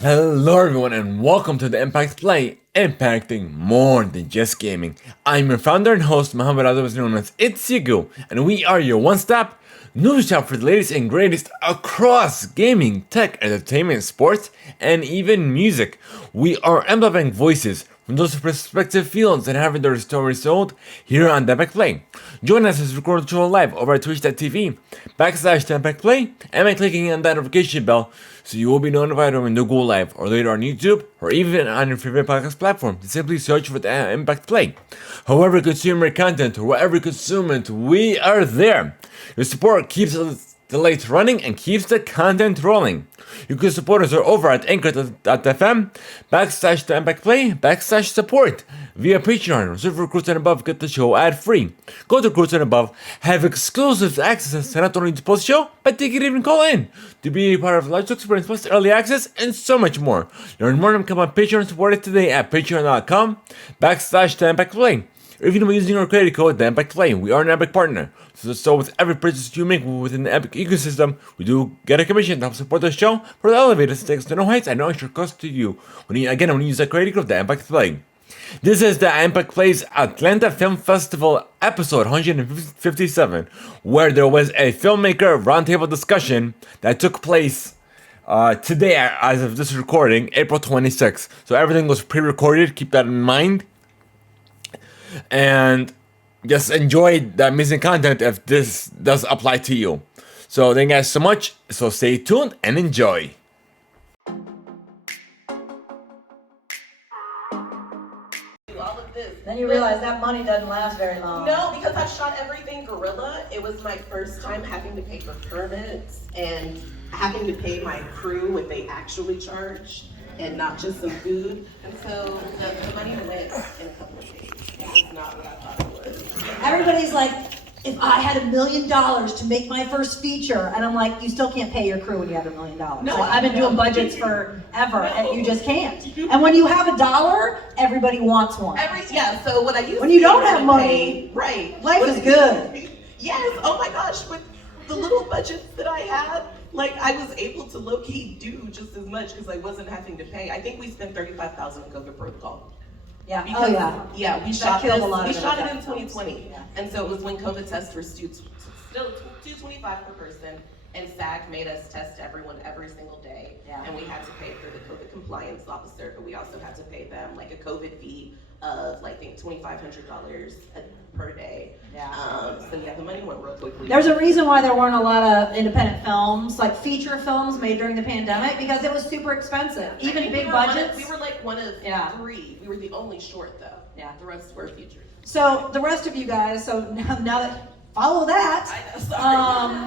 Hello everyone and welcome to the Impact Play, impacting more than just gaming. I'm your founder and host, Muhammad, otherwise known as It's Yigu, and we are your one-stop news shop for the latest and greatest across gaming, tech, entertainment, sports, and even music. We are amplifying voices from those perspective fields and having their stories told here on the Impact Play. Join us as we record the show live over at twitch.tv/the Impact Play and by clicking on that notification bell so you will be notified when we do go live or later on YouTube or even on your favorite podcast platform. Just simply search for the Impact Play. However you consume your content or whatever you consume it, we are there. Your support keeps the lights running and keeps the content rolling. You can support us over at anchor.fm/the Impact Play /support via Patreon. Reserve recruits and above get the show ad free. Go to recruits and above, have exclusive access to not only the post show, but they can even call in to be a part of live experience plus early access and so much more. Learn more and come on Patreon and support it today at patreon.com/the Impact Play. Or even by using our credit code, the Impact Play. We are an Epic partner. So with every purchase you make within the Epic ecosystem, we do get a commission to help support the show for the elevators to take us to no heights and no extra cost to you. When you use that credit code, the Impact Play. This is the Impact Play's Atlanta Film Festival episode 157, where there was a filmmaker roundtable discussion that took place today as of this recording, April 26th. So everything was pre-recorded, keep that in mind. And just enjoy the amazing content if this does apply to you. So thank you guys so much. So stay tuned and enjoy. All of this. Then you realize that money doesn't last very long. No, because I shot everything guerrilla. It was my first time having to pay for permits and having to pay my crew what they actually charge and not just some food. And so the money went in a couple of days. It was not what I thought it was. Everybody's like, if I had $1 million to make my first feature, and I'm like, you still can't pay your crew when you have $1 million. No, like, I've been doing budgets forever, and you just can't. And when you have $1, everybody wants one. So what I used when you don't have money, right? Life is good. Yes. Oh my gosh, with the little budgets that I had, like I was able to low-key do just as much because I wasn't having to pay. I think we spent $35,000 on COVID protocol. Yeah. Because, yeah. We shot killed this. A lot we of shot it it in 2020, and so it was when COVID tests were still $225 per person, and SAG made us test everyone every single day. Yeah. And we had to pay for the COVID compliance officer, but we also had to pay them like a COVID fee of like I think $2,500 per day. Yeah. So yeah, the money went real quickly. There's a reason why there weren't a lot of independent films, like feature films made during the pandemic, because it was super expensive. Even big budgets. We were like one of 3. We were the only short though. Yeah. The rest were features. So the rest of you guys, so now that follow that. I know,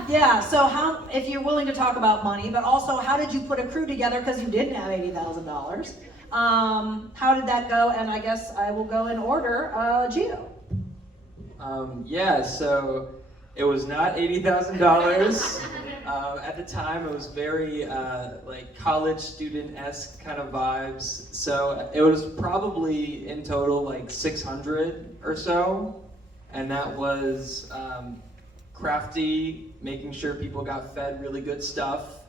sorry. So how, if you're willing to talk about money, but also how did you put a crew together because you didn't have $80,000? How did that go? And I guess I will go in order. Gio. So it was not $80,000. At the time, it was very like college student-esque kind of vibes. So it was probably in total like 600 or so, and that was crafty, making sure people got fed really good stuff,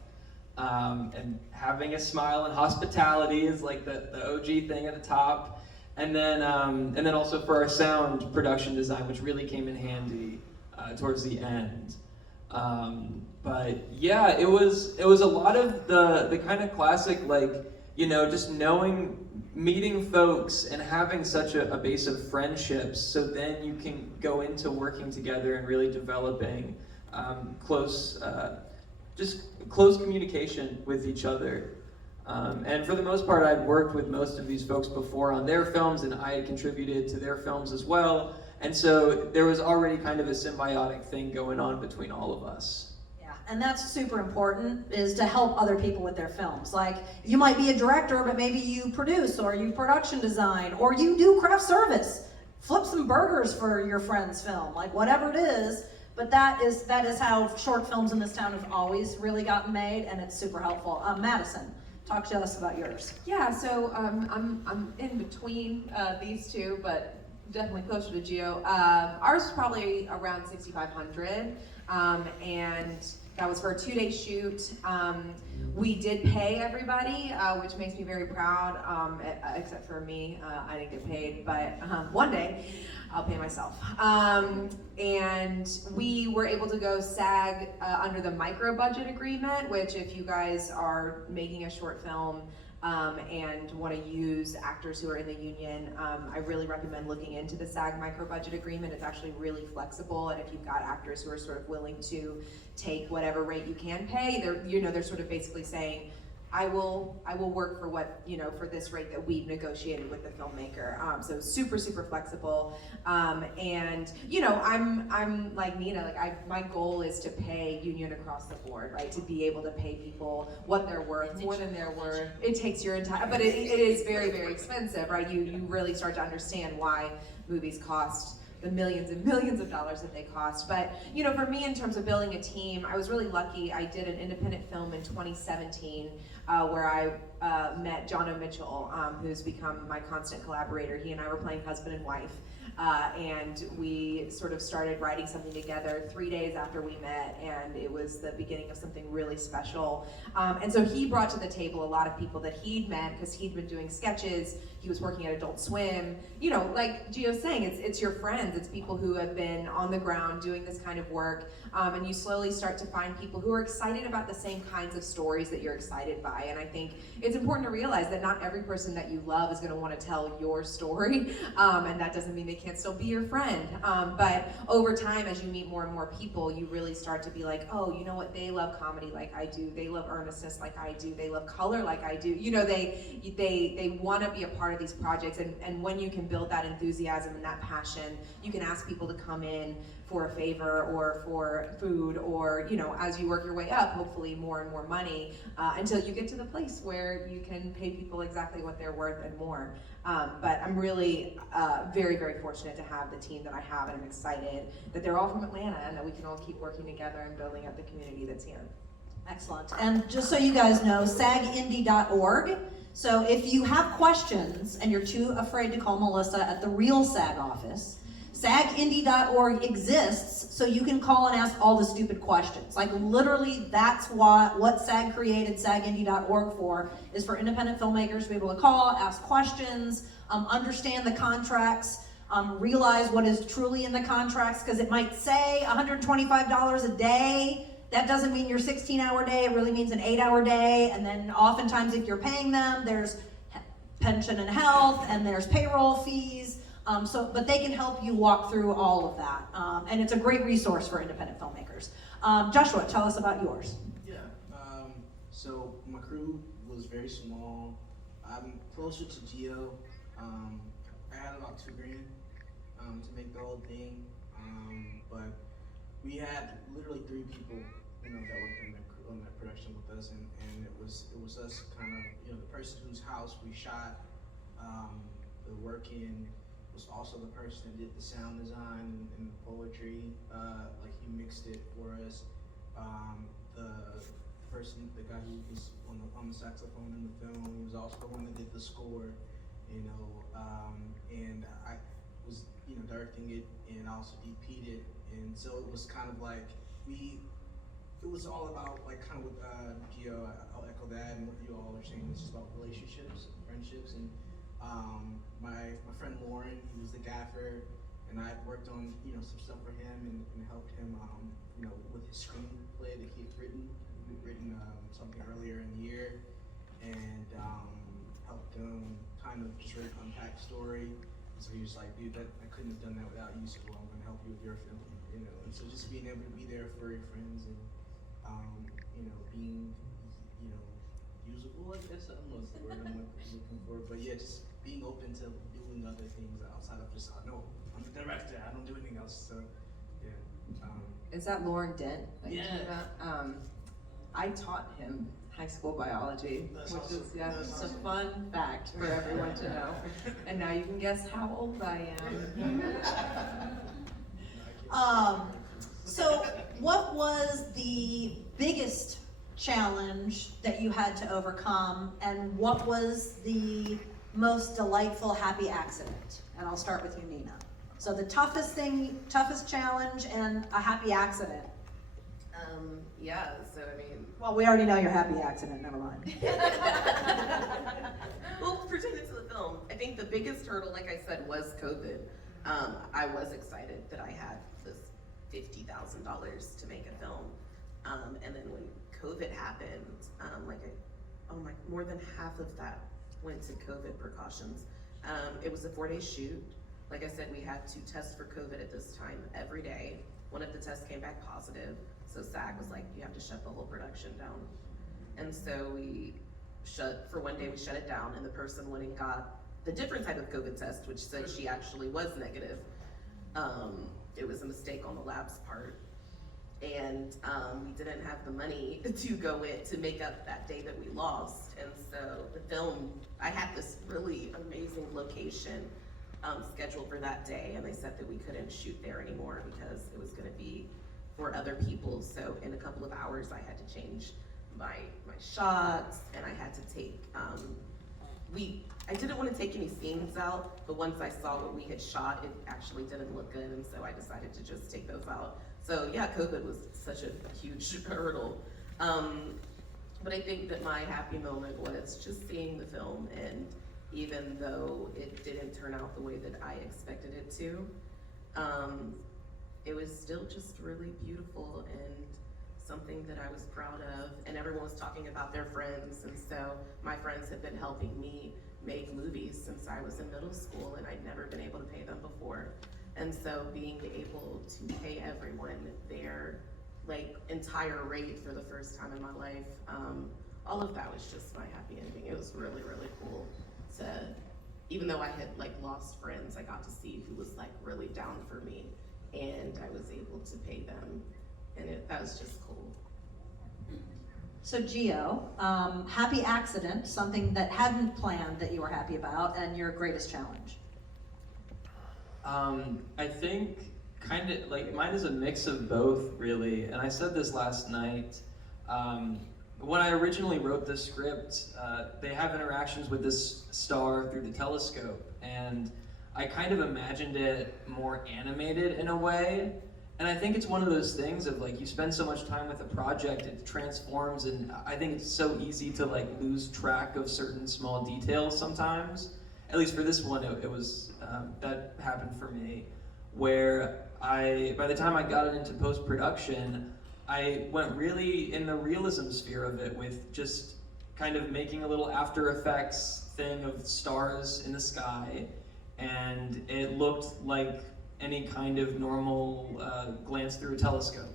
and having a smile and hospitality is like the OG thing at the top. And then also for our sound production design, which really came in handy towards the end. But yeah, it was a lot of the kind of classic, like, just meeting folks and having such a base of friendships, so then you can go into working together and really developing close communication with each other. And for the most part, I'd worked with most of these folks before on their films, and I had contributed to their films as well. And so there was already kind of a symbiotic thing going on between all of us. Yeah, and that's super important, is to help other people with their films. Like, you might be a director, but maybe you produce, or you production design, or you do craft service. Flip some burgers for your friend's film, like whatever it is. But that is how short films in this town have always really gotten made, and it's super helpful. Madison, talk to us about yours. Yeah, so I'm in between these two, but definitely closer to Gio. Ours was probably around 6,500, and That was for a 2-day shoot. We did pay everybody, which makes me very proud, except for me. I didn't get paid, but one day I'll pay myself. And we were able to go SAG under the micro budget agreement, which if you guys are making a short film and want to use actors who are in the union, I really recommend looking into the SAG micro budget agreement. It's actually really flexible, and if you've got actors who are sort of willing to take whatever rate you can pay, they're sort of basically saying, I will work for what, for this rate that we've negotiated with the filmmaker. So super, super flexible. And I'm like Nina, like my goal is to pay union across the board, right? To be able to pay people what they're worth, more than they're worth. It takes your entire, but it is very, very expensive, right? You really start to understand why movies cost the millions and millions of dollars that they cost. But for me, in terms of building a team, I was really lucky. I did an independent film in 2017 where I met John O'Mitchell, who's become my constant collaborator. He and I were playing husband and wife. And we sort of started writing something together 3 days after we met, and it was the beginning of something really special. And so he brought to the table a lot of people that he'd met because he'd been doing sketches. He was working at Adult Swim. Like Gio's saying, it's your friends, it's people who have been on the ground doing this kind of work, and you slowly start to find people who are excited about the same kinds of stories that you're excited by. And I think it's important to realize that not every person that you love is going to want to tell your story, and that doesn't mean they can't still be your friend. But over time, as you meet more and more people, you really start to be like, oh, you know what? They love comedy like I do. They love earnestness like I do. They love color like I do. They want to be a part of these projects. And when you can build that enthusiasm and that passion, you can ask people to come in for a favor or for food, or as you work your way up, hopefully more and more money, until you get to the place where you can pay people exactly what they're worth and more. But I'm really very, very fortunate to have the team that I have, and I'm excited that they're all from Atlanta and that we can all keep working together and building up the community that's here. Excellent. And just so you guys know, sagindy.org. So if you have questions and you're too afraid to call Melissa at the real SAG office, sagindy.org exists so you can call and ask all the stupid questions. Like literally, that's what SAG created sagindy.org for, is for independent filmmakers to be able to call, ask questions, understand the contracts, realize what is truly in the contracts, because it might say $125 a day. That doesn't mean your 16-hour day, it really means an 8-hour day. And then oftentimes if you're paying them, there's pension and health, and there's payroll fees. But they can help you walk through all of that. And it's a great resource for independent filmmakers. Joshua, tell us about yours. Yeah, so my crew was very small. I'm closer to Gio. I had about $2 grand to make the whole thing. But we had literally 3 people, that worked on the production with us, and it was us kind of, the person whose house we shot the work in was also the person that did the sound design and the poetry. Like he mixed it for us. The guy who was on the saxophone in the film, he was also the one that did the score, and I was directing it, and I also DP'd it, and so it was kind of like it was all about like kind of with Gio, I'll echo that, and what you all are saying, it's just about relationships, friendships, and my friend Lauren, he was the gaffer, and I worked on some stuff for him and helped him with his screenplay that he had written something earlier in the year, and helped him kind of just really unpack the story. So he was like, dude, I couldn't have done that without you, so I'm gonna help you with your film, And so just being able to be there for your friends and being usable, I guess. I don't know what's the word I'm looking for, but yeah, just being open to doing other things outside of just, no, I'm the director, I don't do anything else, so yeah. Is that Lauren Dent? Yeah. I taught him high school biology, That's which awesome. is That's just awesome. a fun fact for everyone to know. And now you can guess how old I am. So what was the biggest challenge that you had to overcome, and what was the most delightful happy accident? And I'll start with you, Nina. So the toughest challenge and a happy accident. Yeah, so I mean, Well, we already know your happy accident, never mind. well, pertaining to the film, I think the biggest hurdle, like I said, was COVID. I was excited that I had this $50,000 to make a film. And then when COVID happened, more than half of that went to COVID precautions. It was a 4-day shoot. Like I said, we had to test for COVID at this time every day. One of the tests came back positive. So SAG was like, you have to shut the whole production down. And so for one day we shut it down, and the person went and got the different type of COVID test, which said she actually was negative. It was a mistake on the lab's part. And we didn't have the money to go in to make up that day that we lost. And so the film, I had this really amazing location scheduled for that day, and they said that we couldn't shoot there anymore because it was gonna be for other people. So in a couple of hours I had to change my shots, and I had to take, I didn't want to take any scenes out, but once I saw what we had shot, it actually didn't look good, and so I decided to just take those out. So yeah, COVID was such a huge hurdle. But I think that my happy moment was just seeing the film, and even though it didn't turn out the way that I expected it to, it was still just really beautiful and something that I was proud of. And everyone was talking about their friends, and so my friends have been helping me make movies since I was in middle school, and I'd never been able to pay them before. And so being able to pay everyone their entire rate for the first time in my life, all of that was just my happy ending. It was really, really cool to, even though I had lost friends, I got to see who was really down for me, and I was able to pay them, and that was just cool. So Gio, happy accident, something that hadn't planned that you were happy about, and your greatest challenge. I think kind of mine is a mix of both, really. And I said this last night. When I originally wrote the script, they have interactions with this star through the telescope, and I kind of imagined it more animated in a way. And I think it's one of those things of you spend so much time with a project, it transforms, and I think it's so easy to lose track of certain small details sometimes. At least for this one, it was, that happened for me, where by the time I got it into post-production, I went really in the realism sphere of it, with just kind of making a little After Effects thing of stars in the sky, and it looked like any kind of normal glance through a telescope.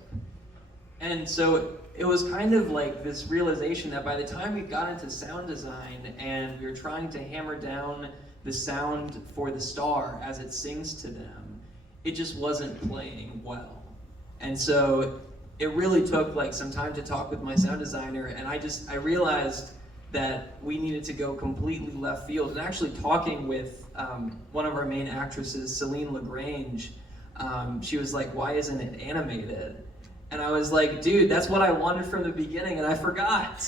And so it was kind of this realization that by the time we got into sound design and we were trying to hammer down the sound for the star as it sings to them, it just wasn't playing well. And so it really took some time to talk with my sound designer, and I realized that we needed to go completely left field. And actually talking with one of our main actresses, Celine LaGrange, she was like, why isn't it animated? And I was like, dude, that's what I wanted from the beginning, and I forgot.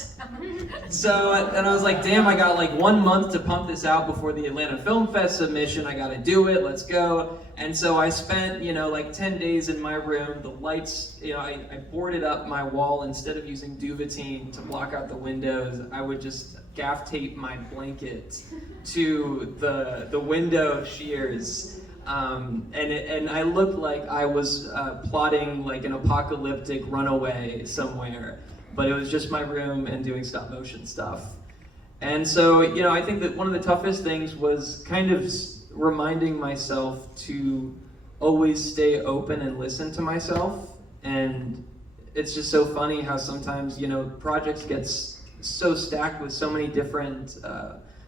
So, and I was like, damn, I got 1 month to pump this out before the Atlanta Film Fest submission. I gotta do it, let's go. And so I spent, 10 days in my room. The lights, I boarded up my wall. Instead of using Duvetine to block out the windows, I would just gaff tape my blanket to the window shears. And I looked like I was plotting an apocalyptic runaway somewhere, but it was just my room and doing stop motion stuff. And so, I think that one of the toughest things was kind of reminding myself to always stay open and listen to myself. And it's just so funny how sometimes, projects get so stacked with so many different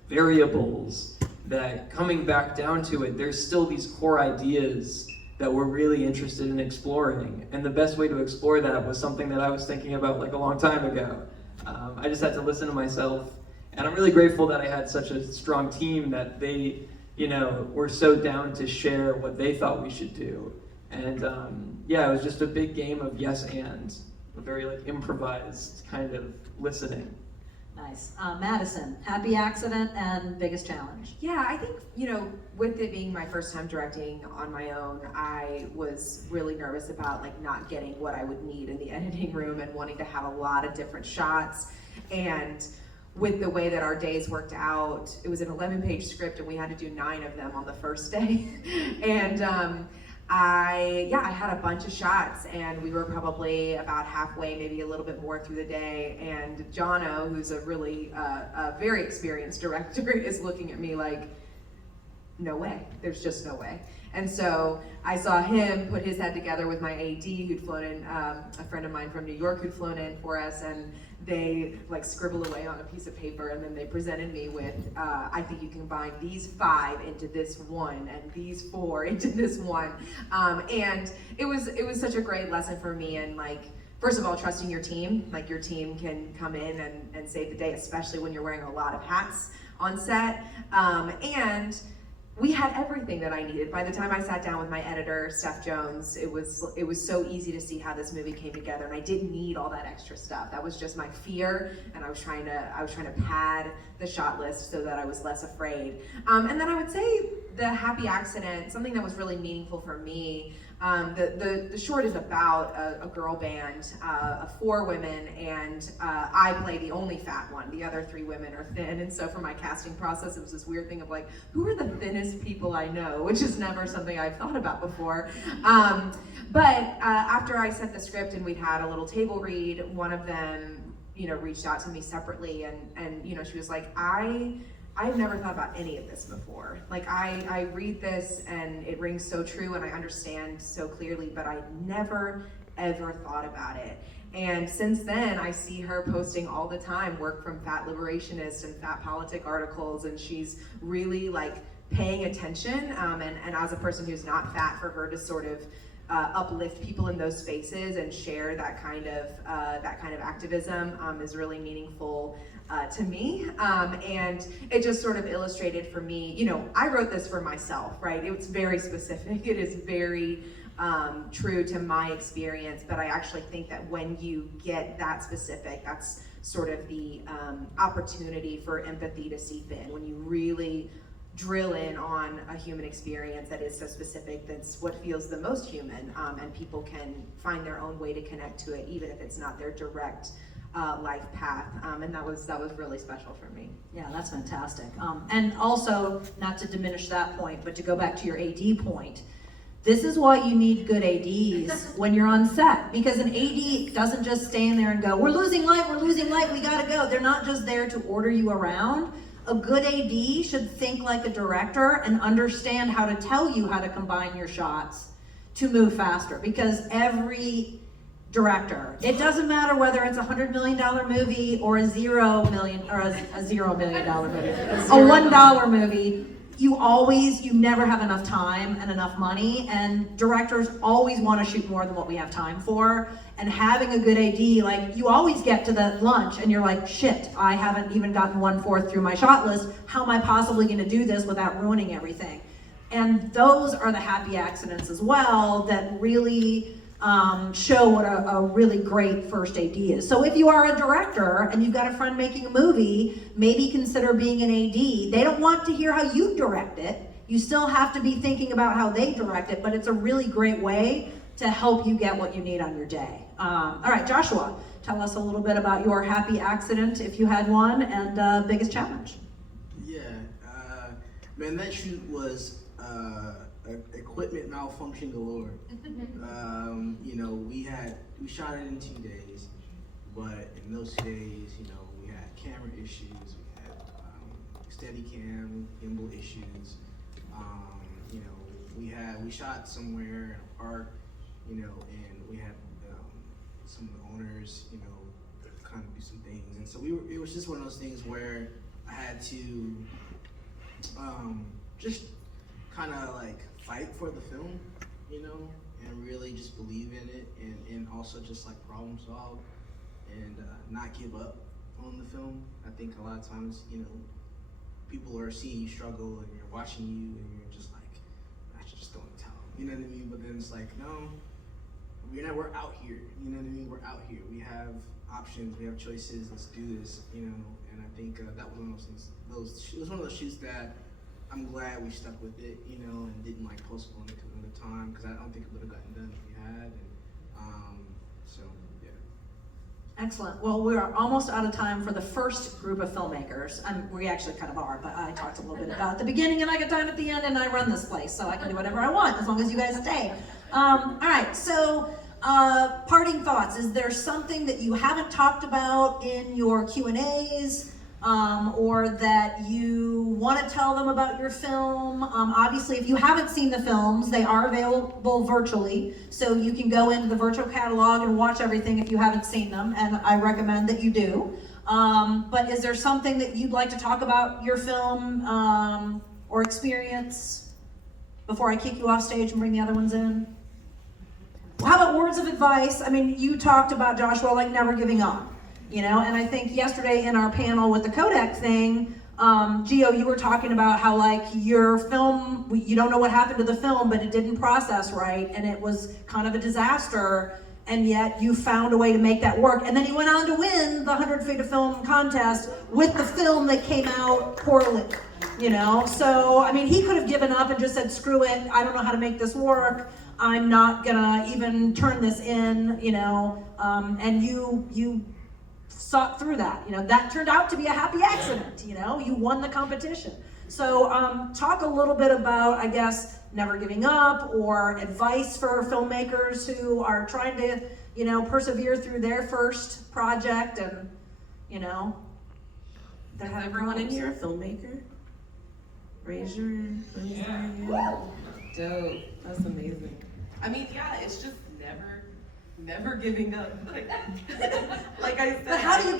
variables that coming back down to it, there's still these core ideas that we're really interested in exploring. And the best way to explore that was something that I was thinking about a long time ago. I just had to listen to myself. And I'm really grateful that I had such a strong team that they, were so down to share what they thought we should do. And yeah, it was just a big game of yes and, a very improvised kind of listening. Nice. Madison, happy accident and biggest challenge. Yeah, I think, with it being my first time directing on my own, I was really nervous about like not getting what I would need in the editing room and wanting to have a lot of different shots. And with the way that our days worked out, it was an 11-page script and we had to do 9 of them on the first day. And I had a bunch of shots and we were probably about halfway, maybe a little bit more through the day. And Jono, who's a really a very experienced director, is looking at me like, no way, there's just no way. And so I saw him put his head together with my AD who'd flown in, a friend of mine from New York who'd flown in for us, and they like scribbled away on a piece of paper, and then they presented me with, I think you combine these 5 into this one, and these 4 into this one. And it was such a great lesson for me, and like, first of all, trusting your team. Like your team can come in and save the day, especially when you're wearing a lot of hats on set. And we had everything that I needed. By the time I sat down with my editor, Steph Jones, it was so easy to see how this movie came together, and I didn't need all that extra stuff. That was just my fear, and I was trying to pad the shot list so that I was less afraid. And then I would say the happy accident, something that was really meaningful for me. The short is about a girl band of 4 women, and I play the only fat one. The other 3 women are thin, and so for my casting process, it was this weird thing of like, who are the thinnest people I know, which is never something I've thought about before. But after I sent the script and we'd had a little table read, one of them, reached out to me separately, and she was like, I've never thought about any of this before. Like I read this and it rings so true and I understand so clearly, but I never ever thought about it. And since then, I see her posting all the time work from Fat Liberationist and Fat Politic articles, and she's really like paying attention. And as a person who's not fat, for her to sort of uplift people in those spaces and share that kind of activism is really meaningful to me. And it just sort of illustrated for me, I wrote this for myself, right? It's very specific. It is very true to my experience, but I actually think that when you get that specific, that's sort of the opportunity for empathy to seep in. When you really drill in on a human experience that is so specific, that's what feels the most human, and people can find their own way to connect to it, even if it's not their direct life path, and that was really special for me. Yeah, that's fantastic. And also, not to diminish that point, but to go back to your AD point, this is why you need good ADs when you're on set, because an AD doesn't just stand there and go, we're losing light, we gotta go. They're not just there to order you around. A good AD should think like a director and understand how to tell you how to combine your shots to move faster, because every director, it doesn't matter whether it's $100 million movie or a $0 million movie, a $1 movie, you never have enough time and enough money, and directors always want to shoot more than what we have time for. And having a good AD, like, you always get to that lunch and you're like, shit, I haven't even gotten 1/4 through my shot list. How am I possibly going to do this without ruining everything? And those are the happy accidents as well that really show what a really great first AD is. So if you are a director and you've got a friend making a movie, maybe consider being an AD. They don't want to hear how you direct it. You still have to be thinking about how they direct it, but it's a really great way to help you get what you need on your day. All right, Joshua, tell us a little bit about your happy accident, if you had one, and biggest challenge. Yeah, man, that shoot was equipment malfunction galore. We shot it in 2 days, but in those 2 days, we had camera issues, we had Steadicam, gimbal issues. We shot somewhere in a park, and we had some of the owners, kind of do some things, and so it was just one of those things where I had to just kind of like fight for the film, and really just believe in it, and also just like problem solve and not give up on the film. I think a lot of times, people are seeing you struggle and you're watching you and you're just like, I should just don't tell them, you know what I mean? But then it's like, no, we're out here. You know what I mean? We're out here. We have options. We have choices. Let's do this. You know, and I think that was one of those things. It was one of those shoots that I'm glad we stuck with it. You know, and didn't like postpone it to another time because I don't think it would have gotten done if we had. And so yeah. Excellent. Well, we're almost out of time for the first group of filmmakers. We actually kind of are, but I talked a little bit about the beginning and I got time at the end, and I run this place, so I can do whatever I want as long as you guys stay. All right, so parting thoughts. Is there something that you haven't talked about in your Q&As? Or that you want to tell them about your film? Obviously, if you haven't seen the films, they are available virtually, so you can go into the virtual catalog and watch everything if you haven't seen them, and I recommend that you do. But is there something that you'd like to talk about your film or experience before I kick you off stage and bring the other ones in? How about words of advice? I mean, you talked about, Joshua, like never giving up. You know, and I think yesterday in our panel with the Kodak thing, Gio, you were talking about how like your film, you don't know what happened to the film, but it didn't process right, and it was kind of a disaster, and yet you found a way to make that work. And then you went on to win the 100 Feet of Film contest with the film that came out poorly, you know? So, I mean, he could have given up and just said, screw it, I don't know how to make this work. I'm not gonna even turn this in, you know? And you sought through that, you know, that turned out to be a happy accident, you know, you won the competition. So talk a little bit about, I guess, never giving up or advice for filmmakers who are trying to, you know, persevere through their first project and, you know. Is everyone in here a filmmaker? Raise your hand. Dope, that's amazing. I mean, yeah, it's just never giving up. Like I said. But how do you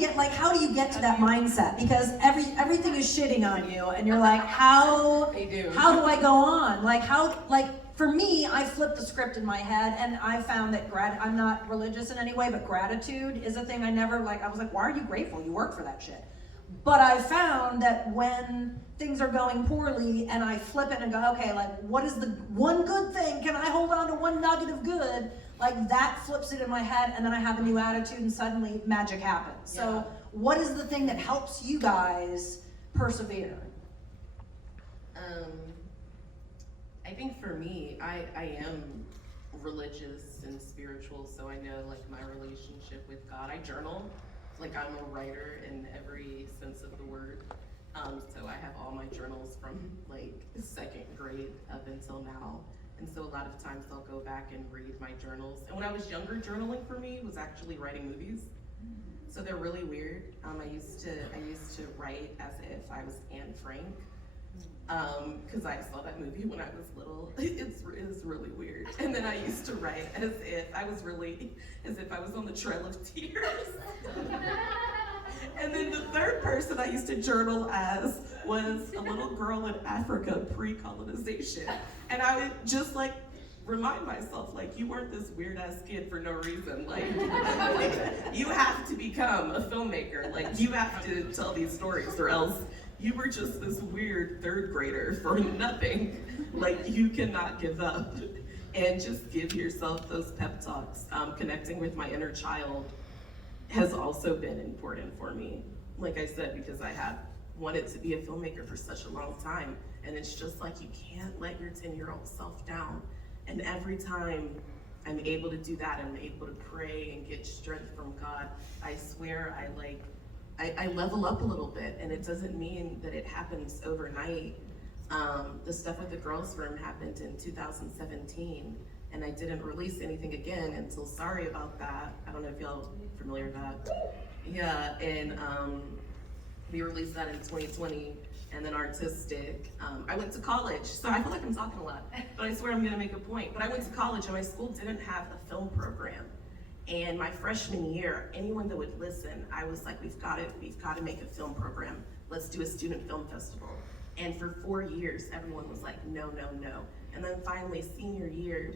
get to that mindset? Because everything is shitting on you, and you're like, how do I go on? For me, I flipped the script in my head, and I found that I'm not religious in any way, but gratitude is a thing I never I was like, why are you grateful? You work for that shit. But I found that when things are going poorly and I flip it and go, okay, like what is the one good thing? Can I hold on to one nugget of good? Like that flips it in my head, and then I have a new attitude, and suddenly magic happens. Yeah. So what is the thing that helps you guys persevere? I think for me, I am religious and spiritual, so I know like my relationship with God. I journal, like I'm a writer in every sense of the word. So I have all my journals from like 2nd grade up until now. And so a lot of times I'll go back and read my journals. And when I was younger, journaling for me was actually writing movies. So they're really weird. I used to write as if I was Anne Frank. Because I saw that movie when I was little. It's really weird. And then I used to write as if I was on the Trail of Tears. And then the third person I used to journal as was a little girl in Africa pre-colonization. And I would just like remind myself, like, you weren't this weird ass kid for no reason. Like, you have to become a filmmaker. Like, you have to tell these stories, or else you were just this weird 3rd grader for nothing. Like, you cannot give up. And just give yourself those pep talks. Connecting with my inner child has also been important for me. Like I said, because I have wanted to be a filmmaker for such a long time. And it's just like, you can't let your 10-year-old self down. And every time I'm able to do that, I'm able to pray and get strength from God, I swear I level up a little bit. And it doesn't mean that it happens overnight. The stuff with the girls' room happened in 2017, and I didn't release anything again until, sorry about that. I don't know if y'all are familiar with that. Yeah, and we released that in 2020, and then Artistic. I went to college, so I feel like I'm talking a lot, but I swear I'm gonna make a point. But I went to college, and my school didn't have a film program. And my freshman year, anyone that would listen, I was like, we've got to make a film program. Let's do a student film festival. And for 4 years, everyone was like, no, no, no. And then finally, senior year,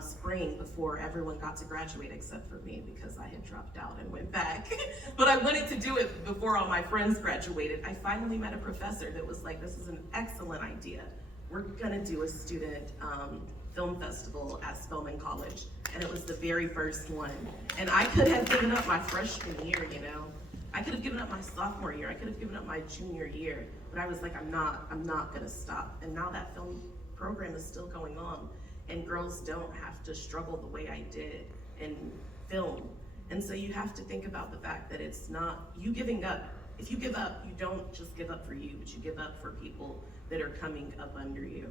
spring, before everyone got to graduate except for me, because I had dropped out and went back. But I wanted to do it before all my friends graduated. I finally met a professor that was like, this is an excellent idea. We're gonna do a student film festival at Spelman College, and it was the very first one. And I could have given up my freshman year, you know. I could have given up my sophomore year. I could have given up my junior year, but I was like, I'm not gonna stop. And now that film program is still going on, and girls don't have to struggle the way I did in film. And so you have to think about the fact that it's not you giving up. If you give up, you don't just give up for you, but you give up for people that are coming up under you.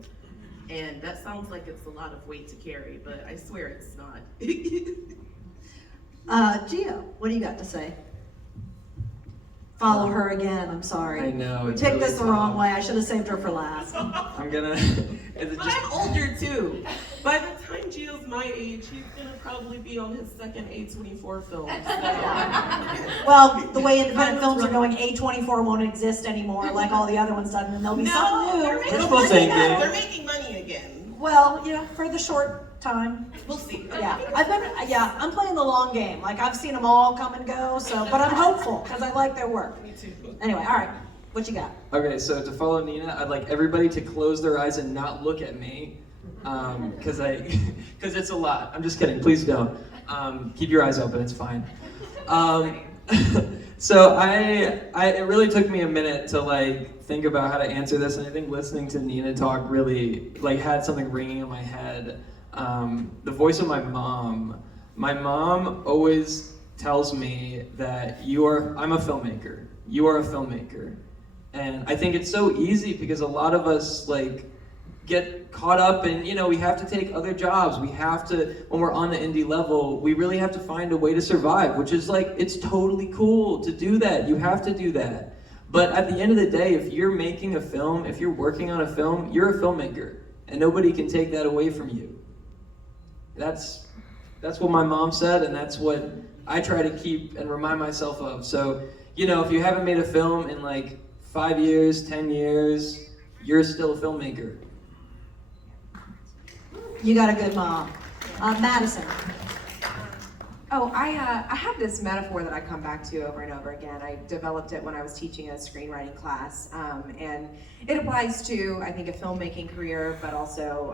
And that sounds like it's a lot of weight to carry, but I swear it's not. Gio, what do you got to say? Follow her again, I'm sorry. I know, We it's picked really this the wrong tough. way, I should have saved her for last. I'm gonna. Is it But just? I'm older too. By the time Gio's my age, he's gonna probably be on his second A24 film. So. Well, the way independent films are going, A24 won't exist anymore like all the other ones done, and there'll be something they're new. making Wishful money. thinking. They're making money again. Well, you know, for the short time. We'll see. Yeah, I'm playing the long game. Like, I've seen them all come and go, so, but I'm hopeful, because I like their work. Me too. Anyway, all right, what you got? Okay, so to follow Nina, I'd like everybody to close their eyes and not look at me, because it's a lot. I'm just kidding. Please don't. Keep your eyes open. It's fine. So it really took me a minute to like think about how to answer this, and I think listening to Nina talk really like had something ringing in my head. The voice of my mom. My mom always tells me that I'm a filmmaker. You are a filmmaker. And I think it's so easy because a lot of us like get caught up in, you know, we have to take other jobs. We have to, when we're on the indie level, we really have to find a way to survive, which is like, it's totally cool to do that. You have to do that. But at the end of the day, if you're making a film, if you're working on a film, you're a filmmaker and nobody can take that away from you. That's what my mom said, and that's what I try to keep and remind myself of. So, you know, if you haven't made a film in like 5 years, 10 years, you're still a filmmaker. You got a good mom. Madison. Oh, I have this metaphor that I come back to over and over again. I developed it when I was teaching a screenwriting class, and it applies to, I think, a filmmaking career, but also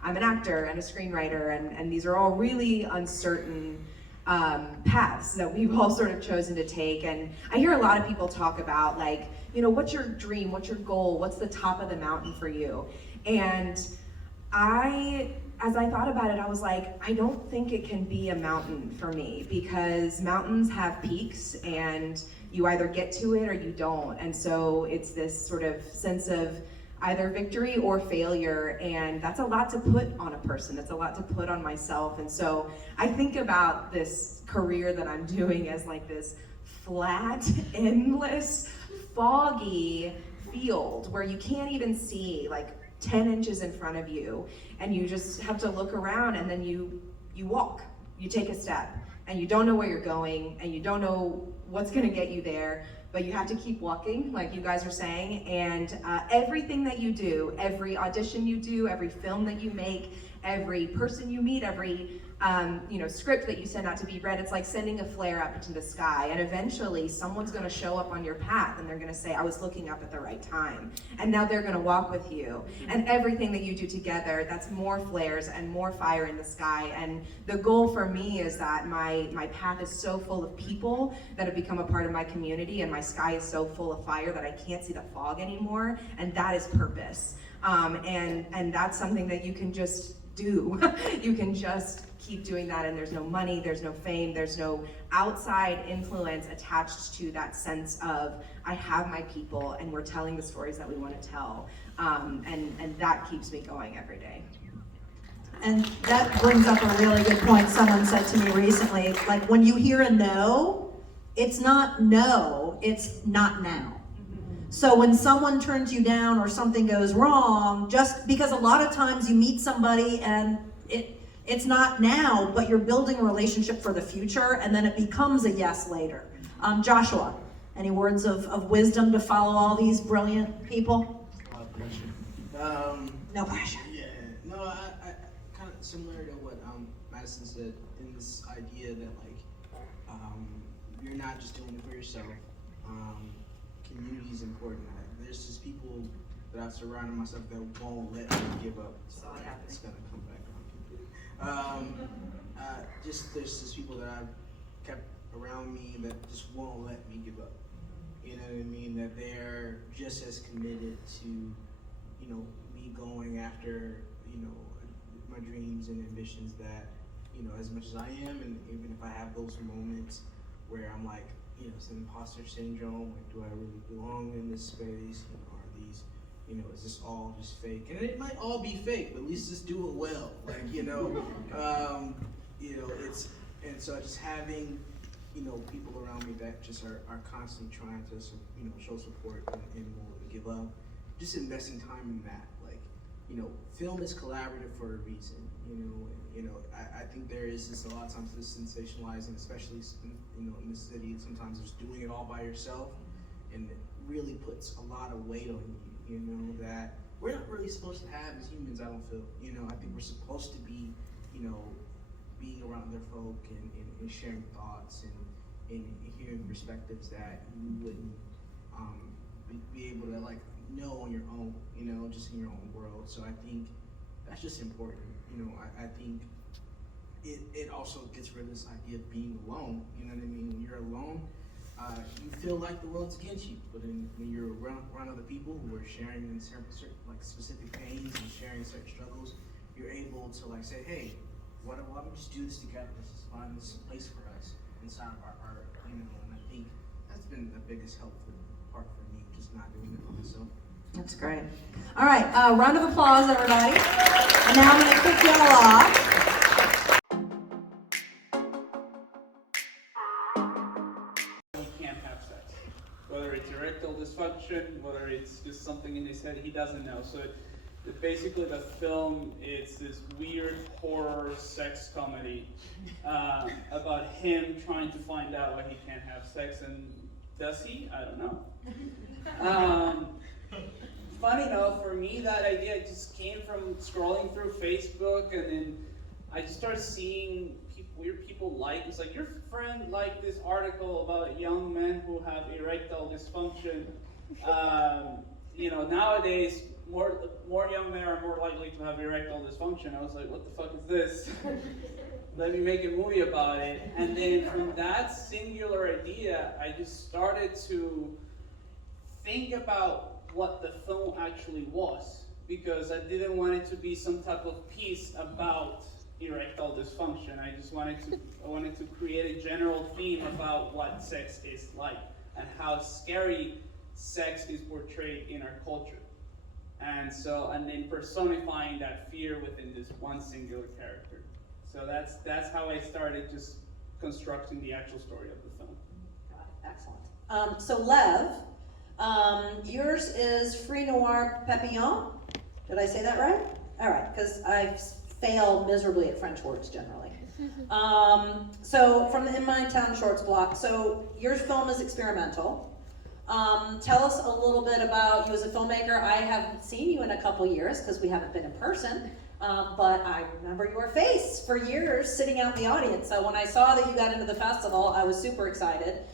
I'm an actor and a screenwriter, and these are all really uncertain paths that we've all sort of chosen to take. And I hear a lot of people talk about, like, you know, what's your dream, what's your goal, what's the top of the mountain for you? And as I thought about it, I was like, I don't think it can be a mountain for me, because mountains have peaks and you either get to it or you don't. And so it's this sort of sense of either victory or failure, and that's a lot to put on a person. That's a lot to put on myself. And so I think about this career that I'm doing as like this flat, endless, foggy field where you can't even see like 10 inches in front of you, and you just have to look around, and then you walk, you take a step, and you don't know where you're going, and you don't know what's gonna get you there, but you have to keep walking, like you guys are saying. And everything that you do, every audition you do, every film that you make, every person you meet, every script that you send out to be read, it's like sending a flare up into the sky, and eventually someone's going to show up on your path, and they're going to say, I was looking up at the right time, and now they're going to walk with you. And everything that you do together, that's more flares and more fire in the sky. And the goal for me is that my path is so full of people that have become a part of my community, and my sky is so full of fire that I can't see the fog anymore, and that is purpose. And that's something that you can just do. You can just keep doing that, and there's no money, there's no fame, there's no outside influence attached to that sense of, I have my people and we're telling the stories that we want to tell. And that keeps me going every day. And that brings up a really good point someone said to me recently. Like, when you hear a no, it's not no, it's not now. So when someone turns you down or something goes wrong, just because a lot of times you meet somebody and it's not now, but you're building a relationship for the future, and then it becomes a yes later. Joshua, any words of wisdom to follow all these brilliant people? A lot of pressure. No pressure. Yeah, no, I kind of similar to what Madison said, in this idea that like you're not just doing it for yourself. Community is important. There's just people that I've surrounded myself that won't let me give up. So it's gonna come back on. Just there's just people that I've kept around me that just won't let me give up. You know what I mean? That they're just as committed to, you know, me going after, you know, my dreams and ambitions that, you know, as much as I am, and even if I have those moments where I'm like, you know, it's an imposter syndrome, like, do I really belong in this space? You know, are these, you know, is this all just fake? And it might all be fake, but at least just do it well. Like, you know, it's, and so just having, you know, people around me that just are constantly trying to, you know, show support and won't give up. Just investing time in that. Like, you know, film is collaborative for a reason. You know, I think there is just a lot of times this sensationalizing, especially in the city. Sometimes just doing it all by yourself, and it really puts a lot of weight on you. You know, that we're not really supposed to have as humans. I don't feel. You know, I think we're supposed to be, you know, being around other folk and sharing thoughts and hearing perspectives that you wouldn't be able to like know on your own, you know, just in your own world. So I think that's just important. You know, I think it also gets rid of this idea of being alone. You know what I mean? When you're alone, you feel like the world's against you. But when you're around other people who are sharing in certain like specific pains and sharing certain struggles, you're able to like say, hey, why don't we just do this together? Let's just find this place for us inside of our art, you know. And I think that's been the biggest helpful part for me, just not doing it for myself. That's great. All right, round of applause, everybody. And now I'm going to kick y'all off. He can't have sex. Whether it's erectile dysfunction, whether it's just something in his head, he doesn't know. So basically the film is this weird horror sex comedy about him trying to find out why he can't have sex, and does he? I don't know. Funny enough, for me, that idea just came from scrolling through Facebook, and then I just started seeing weird people like, it's like, your friend liked this article about young men who have erectile dysfunction. You know, nowadays, more young men are more likely to have erectile dysfunction. I was like, what the fuck is this? Let me make a movie about it. And then from that singular idea, I just started to think about what the film actually was, because I didn't want it to be some type of piece about erectile dysfunction. I wanted to create a general theme about what sex is like and how scary sex is portrayed in our culture. And then personifying that fear within this one singular character. So that's how I started just constructing the actual story of the film. Excellent. So Lev, yours is Free Noir Papillon. Did I say that right? All right, because I fail miserably at French words generally. So from the In My Town Shorts block, so your film is experimental. Tell us a little bit about you as a filmmaker. I haven't seen you in a couple years because we haven't been in person, but I remember your face for years sitting out in the audience. So when I saw that you got into the festival, I was super excited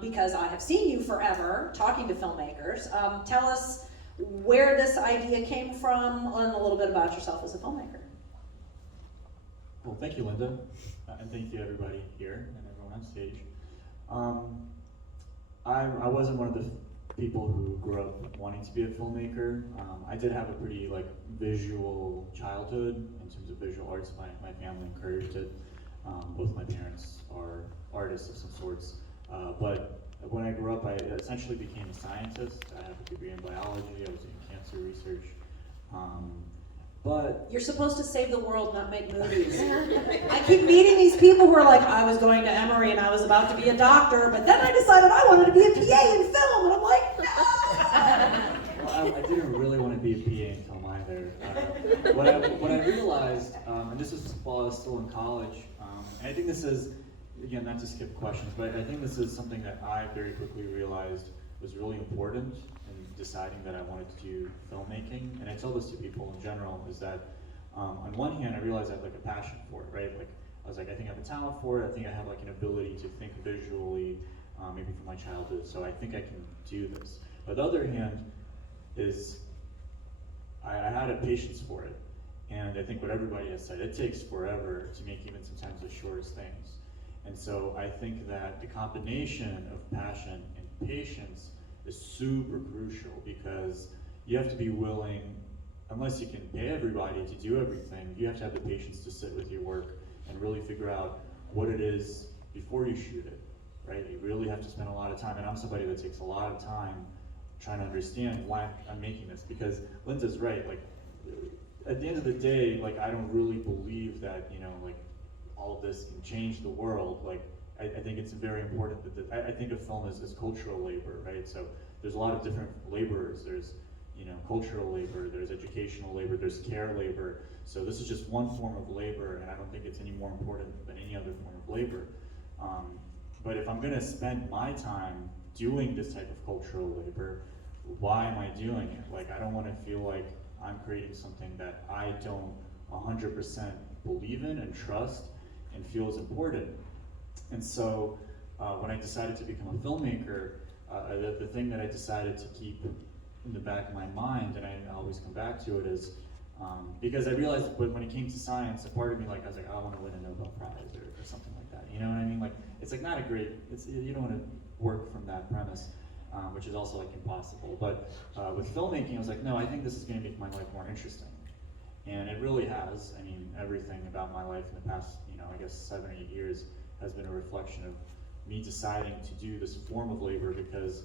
because I have seen you forever talking to filmmakers. Tell us where this idea came from and a little bit about yourself as a filmmaker. Well, thank you, Linda, and thank you everybody here and everyone on stage. I wasn't one of the people who grew up wanting to be a filmmaker. I did have a pretty visual childhood in terms of visual arts. My family encouraged it. Both my parents are artists of some sorts. But when I grew up, I essentially became a scientist. I have a degree in biology. I was doing cancer research. But you're supposed to save the world, not make movies. I keep meeting these people who are like, I was going to Emory and I was about to be a doctor, but then I decided I wanted to be a PA in film, and I'm like, no! Well, I didn't really want to be a PA in film either. What I realized, and this is while I was still in college, and I think this is, again, not to skip questions, but I think this is something that I very quickly realized was really important in deciding that I wanted to do filmmaking. And I tell this to people in general, is that on one hand, I realized I had a passion for it, right? I was like, I think I have a talent for it. I think I have an ability to think visually, maybe from my childhood. So I think I can do this. But the other hand is I had a patience for it. And I think what everybody has said, it takes forever to make even sometimes the shortest things. And so I think that the combination of passion and patience is super crucial, because you have to be willing, unless you can pay everybody to do everything, you have to have the patience to sit with your work and really figure out what it is before you shoot it, right? You really have to spend a lot of time, and I'm somebody that takes a lot of time trying to understand why I'm making this, because Linda's right, like, at the end of the day, like, I don't really believe that, you know, like, all of this can change the world. Like, I think it's very important that I think of film as cultural labor, right? So there's a lot of different laborers. There's, you know, cultural labor, there's educational labor, there's care labor. So this is just one form of labor, and I don't think it's any more important than any other form of labor. But if I'm gonna spend my time doing this type of cultural labor, why am I doing it? Like, I don't wanna feel like I'm creating something that I don't 100% believe in and trust and feel is important. And so when I decided to become a filmmaker, the thing that I decided to keep in the back of my mind, and I always come back to it, is because I realized when it came to science, a part of me, like, I was like, I want to win a Nobel Prize or something like that. You know what I mean? Like, it's like not a great, you don't want to work from that premise, which is also like impossible. But with filmmaking, I was like, no, I think this is going to make my life more interesting. And it really has. I mean, everything about my life in the past, you know, I guess 7 or 8 years has been a reflection of me deciding to do this form of labor, because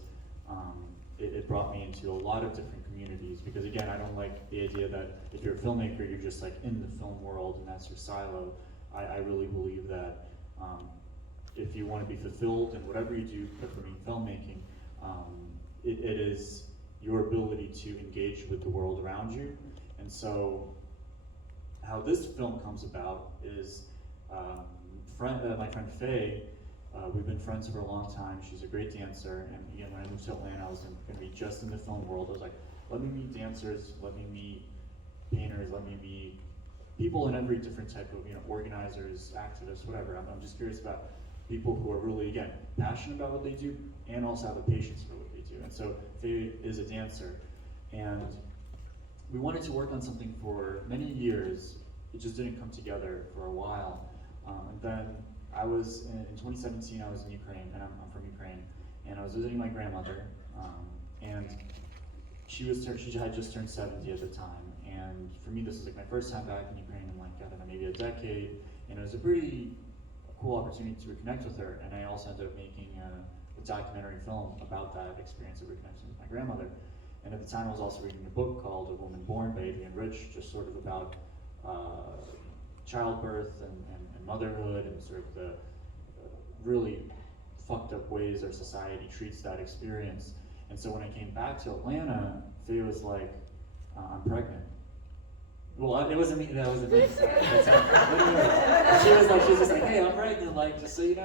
it brought me into a lot of different communities. Because again, I don't like the idea that if you're a filmmaker, you're just like in the film world and that's your silo. I really believe that if you want to be fulfilled in whatever you do, but for me, filmmaking, it is your ability to engage with the world around you. And so how this film comes about is my friend Faye, we've been friends for a long time. She's a great dancer, and again, when I moved to Atlanta, I was going to be just in the film world. I was like, let me meet dancers, let me meet painters, let me meet people in every different type of, you know, organizers, activists, whatever. I'm just curious about people who are really, again, passionate about what they do and also have the patience for what they do. And so Faye is a dancer, and we wanted to work on something for many years. It just didn't come together for a while. And then I was, in 2017, I was in Ukraine, and I'm from Ukraine, and I was visiting my grandmother, and she had just turned 70 at the time, and for me, this was like my first time back in Ukraine in like, I don't know, maybe a decade, and it was a pretty cool opportunity to reconnect with her, and I also ended up making a documentary film about that experience of reconnecting with my grandmother. And at the time, I was also reading a book called A Woman Born by Adrienne Rich, just sort of about childbirth and motherhood and sort of the really fucked up ways our society treats that experience. And so when I came back to Atlanta, Faye was like, I'm pregnant. Well, it wasn't me, that wasn't me, sorry. She was just like, hey, I'm pregnant, like, just so you know,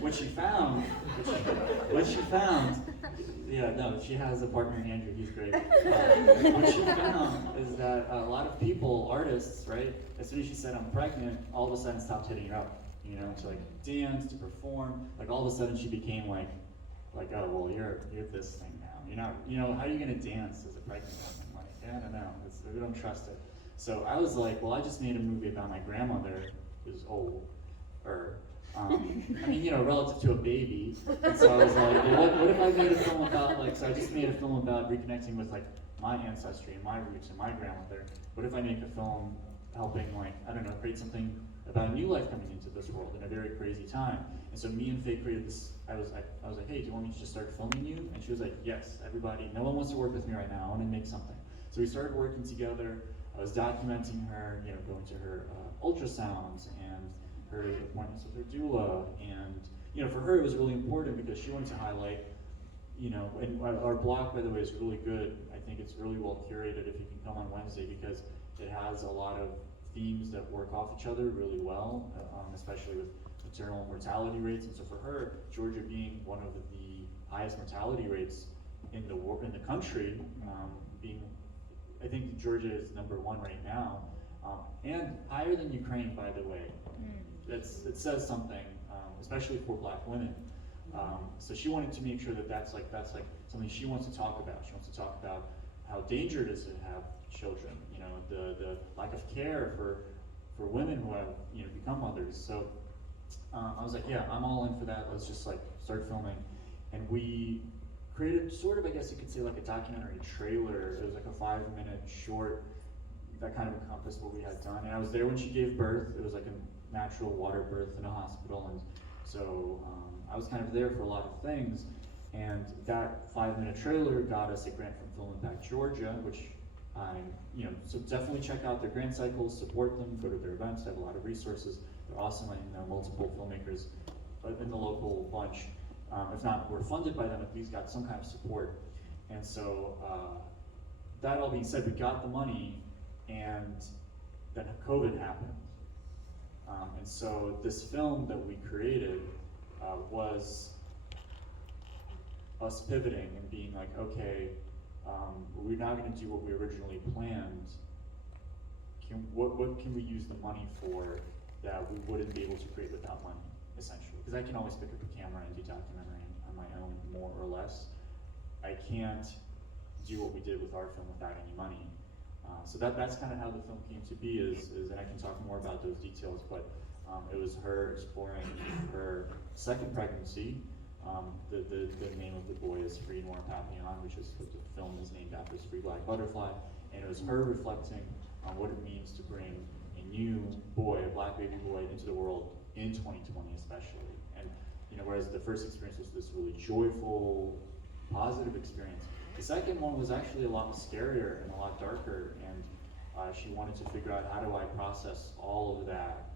what she found, yeah, no, she has a partner, Andrew, he's great. What she found is that a lot of people, artists, right, as soon as she said I'm pregnant, all of a sudden stopped hitting her up, you know, to like dance, to perform, like all of a sudden she became like, oh, well, you're this thing now. You're not, you know, how are you gonna dance as a pregnant woman? Like, yeah, I don't know, we don't trust it. So I was like, well, I just made a movie about my grandmother, who's old, I mean, you know, relative to a baby. And so I was like, well, what if I made a film about, like, so I just made a film about reconnecting with, like, my ancestry and my roots and my grandmother. What if I make a film helping, like, I don't know, create something about a new life coming into this world in a very crazy time? And so me and Faye created this, I was like, hey, do you want me to just start filming you? And she was like, yes, everybody, no one wants to work with me right now, I want to make something. So we started working together. I was documenting her, you know, going to her ultrasounds and her appointments with her doula, and you know, for her it was really important because she wanted to highlight, you know, and our blog, by the way, is really good. I think it's really well curated if you can come on Wednesday, because it has a lot of themes that work off each other really well, especially with maternal mortality rates. And so for her, Georgia being one of the highest mortality rates in the country, being, I think Georgia is #1 right now, and higher than Ukraine, by the way. It says something, especially for Black women. So she wanted to make sure that that's like something she wants to talk about. She wants to talk about how dangerous it is to have children, you know, the lack of care for women who have, you know, become mothers. So I was like, yeah, I'm all in for that. Let's just like start filming. And we created sort of, I guess you could say, like a documentary trailer. It was like a 5-minute short that kind of encompassed what we had done. And I was there when she gave birth. It was like a natural water birth in a hospital. And so I was kind of there for a lot of things. And that 5-minute trailer got us a grant from Film Impact Georgia, which you know, so definitely check out their grant cycles, support them, go to their events. They have a lot of resources. They're awesome. I know multiple filmmakers in the local bunch. If not, we're funded by them, at least got some kind of support. And so that all being said, we got the money, and then COVID happened. And so this film that we created was us pivoting and being like, okay, we're not going to do what we originally planned. What can we use the money for that we wouldn't be able to create without money, essentially? Because I can always pick up a camera and do documentary on my own, more or less. I can't do what we did with our film without any money. So that's kind of how the film came to be, is and I can talk more about those details, but it was her exploring her second pregnancy. The name of the boy is Free Noir Papillon, which is what the film is named after, this Free Black Butterfly. And it was her reflecting on what it means to bring a new boy, a black baby boy, into the world in 2020 especially. And you know, whereas the first experience was this really joyful, positive experience, the second one was actually a lot scarier and a lot darker, and she wanted to figure out, how do I process all of that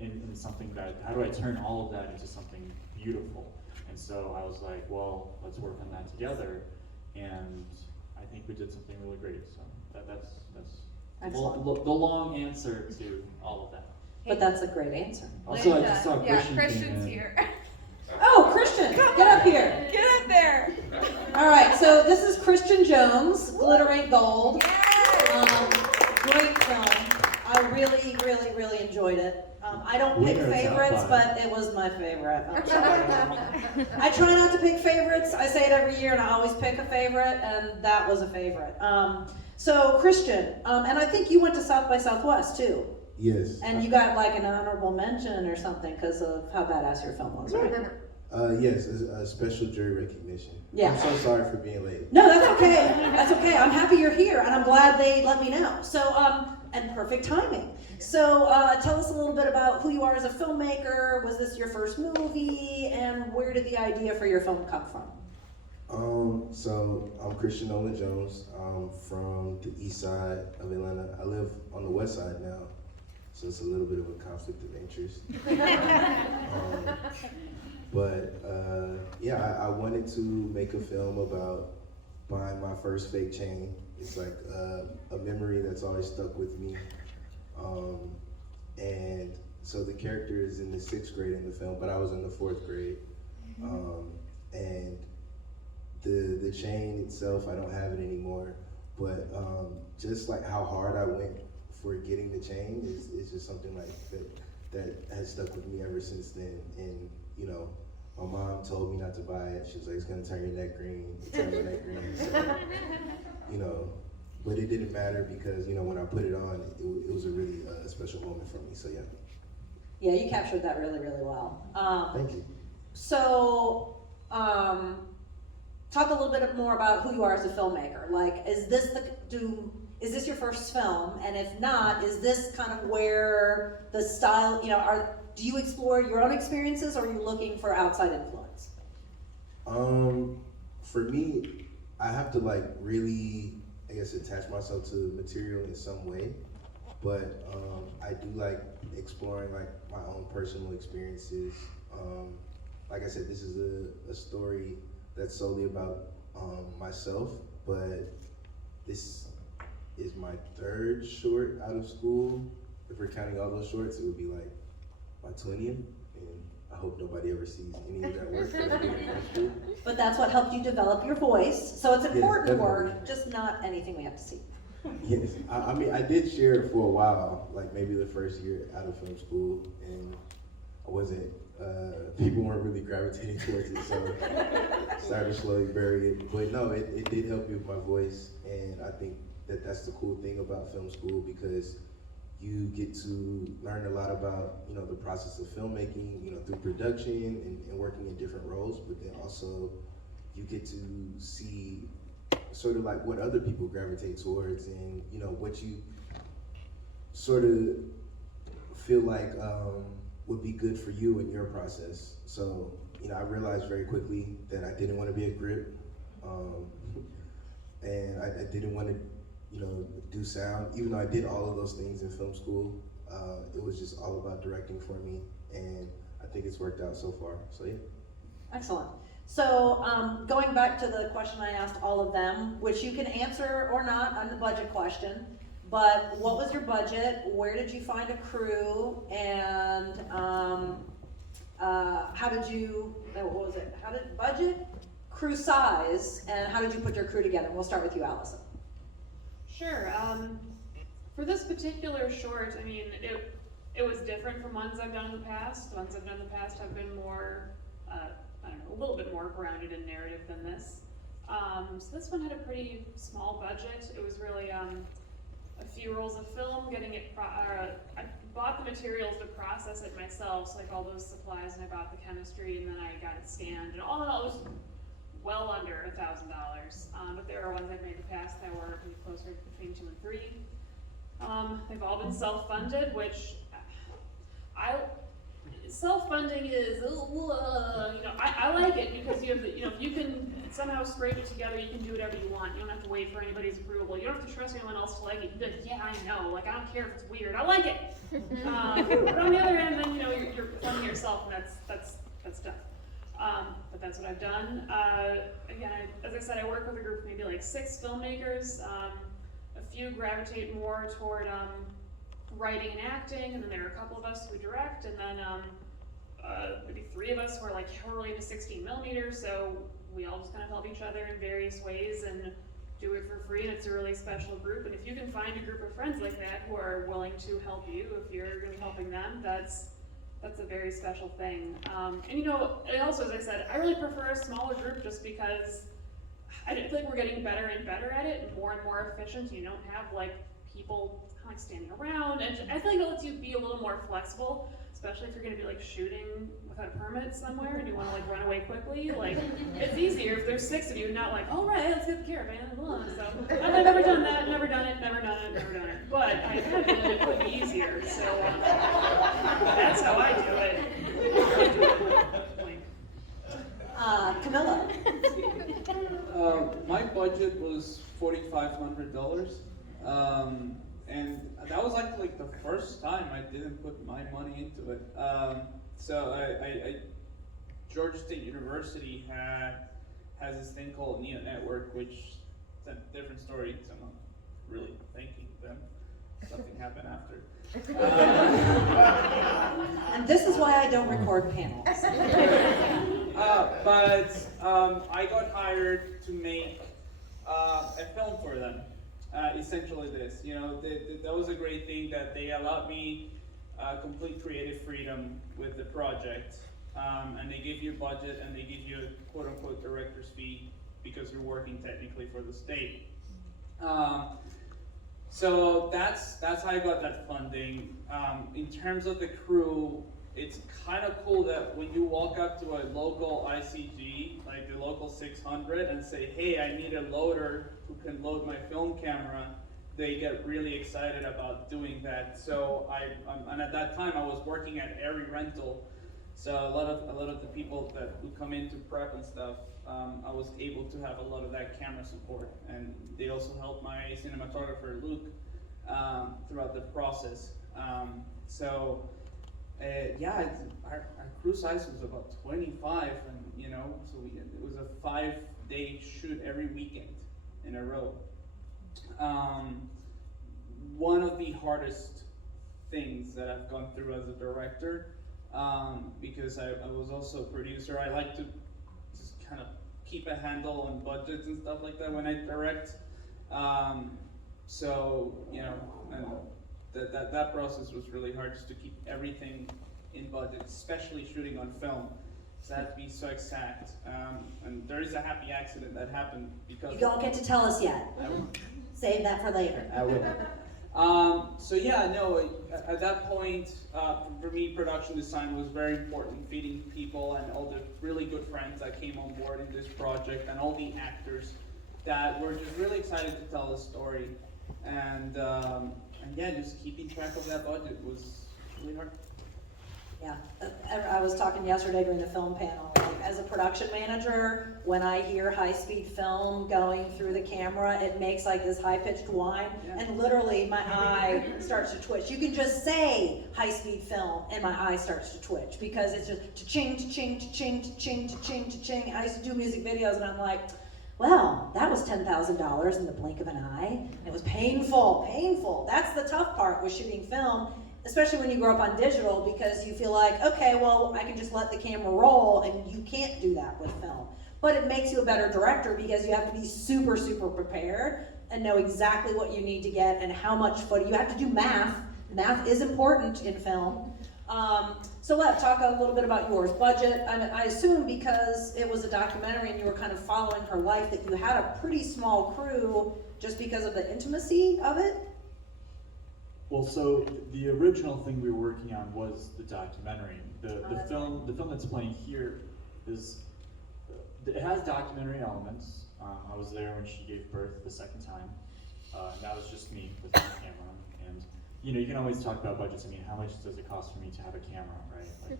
in something that, how do I turn all of that into something beautiful? And so I was like, well, let's work on that together, and I think we did something really great. So that's the long answer to all of that. But that's a great answer. Also, I just saw Yeah, Christian Christian's came in. here. Oh, Christian, get up here. Get up there. All right, so this is Christian Jones, Glitter Ain't Gold. Great film. I really, really, really enjoyed it. I don't pick Winner, favorites, top but it was my favorite. I'm sorry. I try not to pick favorites. I say it every year, and I always pick a favorite, and that was a favorite. So Christian, and I think you went to South by Southwest too. Yes. And you got like an honorable mention or something because of how badass your film was, right? Yes, a special jury recognition. Yeah. I'm so sorry for being late. No, that's okay. That's okay. I'm happy you're here, and I'm glad they let me know. So, and perfect timing. So, tell us a little bit about who you are as a filmmaker. Was this your first movie, and where did the idea for your film come from? So I'm Christian Nolan Jones. I'm from the east side of Atlanta. I live on the west side now, so it's a little bit of a conflict of interest. Yeah, I wanted to make a film about buying my first fake chain. It's like a memory that's always stuck with me. And so the character is in the 6th grade in the film, but I was in the 4th grade. And the chain itself, I don't have it anymore. But just like how hard I went for getting the chain is just something like that has stuck with me ever since then. And you know, my mom told me not to buy it. She was like, it's gonna turn your neck green. It turned my neck green. So, you know, but it didn't matter because, you know, when I put it on, it was a really special moment for me, so yeah. Yeah, you captured that really, really well. Thank you. So, talk a little bit more about who you are as a filmmaker. Like, is this your first film? And if not, is this kind of where the style, you know, do you explore your own experiences, or are you looking for outside influence? For me, I have to like really, I guess, attach myself to the material in some way. But I do like exploring like my own personal experiences. Like I said, this is a story that's solely about myself, but this is my 3rd short out of school. If we're counting all those shorts, it would be like my 20th, and I hope nobody ever sees any of that work that I did in high school. But that's what helped you develop your voice. So it's important definitely. work, just not anything we have to see. Yes, I mean, I did share it for a while, like maybe the first year out of film school, and I wasn't, people weren't really gravitating towards it, so started to slowly bury it. But no, it did help me with my voice, and I think that that's the cool thing about film school, because you get to learn a lot about, you know, the process of filmmaking, you know, through production and working in different roles, but then also you get to see sort of like what other people gravitate towards, and, you know, what you sort of feel like would be good for you in your process. So, you know, I realized very quickly that I didn't want to be a grip, and I didn't want to, you know, do sound. Even though I did all of those things in film school, it was just all about directing for me, and I think it's worked out so far. So yeah. Excellent. So going back to the question I asked all of them, which you can answer or not on the budget question, but what was your budget? Where did you find a crew? And how did you, what was it? How did budget, crew size, and how did you put your crew together? We'll start with you, Allison. Sure. For this particular short, I mean, it was different from ones I've done in the past. The ones I've done in the past have been more, I don't know, a little bit more grounded in narrative than this. So this one had a pretty small budget. It was really a few rolls of film, getting it, I bought the materials to process it myself, so like all those supplies, and I bought the chemistry, and then I got it scanned, and all in all, it was well under $1,000. But there are ones I've made in the past that were closer between 2 and 3. They've all been self-funded, which self-funding is, I like it because you have the, if you can somehow scrape it together, you can do whatever you want. You don't have to wait for anybody's approval. You don't have to trust anyone else to like it. You can be like, yeah, I know. Like, I don't care if it's weird. I like it. But on the other hand, then you're funding yourself, and that's tough. But that's what I've done. Again, as I said, I work with a group of maybe like 6 filmmakers. A few gravitate more toward writing and acting, and then there are a couple of us who direct, and then maybe 3 of us who are like really into 16 millimeters, so we all just kind of help each other in various ways and do it for free, and it's a really special group. And if you can find a group of friends like that who are willing to help you, if you're really helping them, that's a very special thing. And also, as I said, I really prefer a smaller group just because I feel like we're getting better and better at it and more efficient. You don't have like people like standing around, and I feel like it lets you be a little more flexible, especially if you're going to be like shooting without a permit somewhere and you want to like run away quickly. Like, it's easier if there's 6 of you, not like, all right, let's get the caravan. So I've never done that, never done it. But I have done it, it would be easier. So that's how I do it. Camilla. My budget was $4,500. And that was actually like the first time I didn't put my money into it. So Georgia State University has this thing called Neo Network, which is a different story, so I'm not really thanking them. Something happened after. And this is why I don't record panels. But I got hired to make a film for them. Essentially this, that was a great thing, that they allowed me complete creative freedom with the project, and they give you a budget and they give you a quote-unquote director's fee because you're working technically for the state. So that's how I got that funding. In terms of the crew, it's kind of cool that when you walk up to a local ICG, like the local 600, and say, hey, I need a loader who can load my film camera, they get really excited about doing that. So and at that time I was working at Airy Rental, so a lot of the people who come in to prep and stuff, I was able to have a lot of that camera support, and they also helped my cinematographer Luke throughout the process. Our crew size was about 25, and so it was a 5-day shoot every weekend in a row. One of the hardest things that I've gone through as a director, because I was also a producer, I like to just kind of keep a handle on budgets and stuff like that when I direct. And that process was really hard, just to keep everything in budget, especially shooting on film. So it had to be so exact. And there is a happy accident that happened because You don't get to tell us yet. I will. Save that for later. I will. So yeah, no, at that point, for me, production design was very important, feeding people and all the really good friends that came on board in this project and all the actors that were just really excited to tell the story. And yeah, just keeping track of that budget was really hard. Yeah, I was talking yesterday during the film panel, like, as a production manager, when I hear high-speed film going through the camera, it makes like this high-pitched whine, and literally my eye starts to twitch. You can just say high-speed film, and my eye starts to twitch, because it's just cha-ching, cha-ching, cha-ching, cha-ching, cha-ching, cha-ching. I used to do music videos, and I'm like, well, that was $10,000 in the blink of an eye. It was painful, painful. That's the tough part with shooting film, especially when you grow up on digital, because you feel like, okay, well, I can just let the camera roll, and you can't do that with film. But it makes you a better director, because you have to be super, super prepared and know exactly what you need to get and how much footage. You have to do math. Math is important in film. So Lev, talk a little bit about yours. Budget, I assume because it was a documentary and you were kind of following her life, that you had a pretty small crew just because of the intimacy of it? Well, so the original thing we were working on was the documentary. The film that's playing here is, it has documentary elements. I was there when she gave birth the second time. And that was just me with my camera. And you know, you can always talk about budgets. I mean, how much does it cost for me to have a camera, right? Like,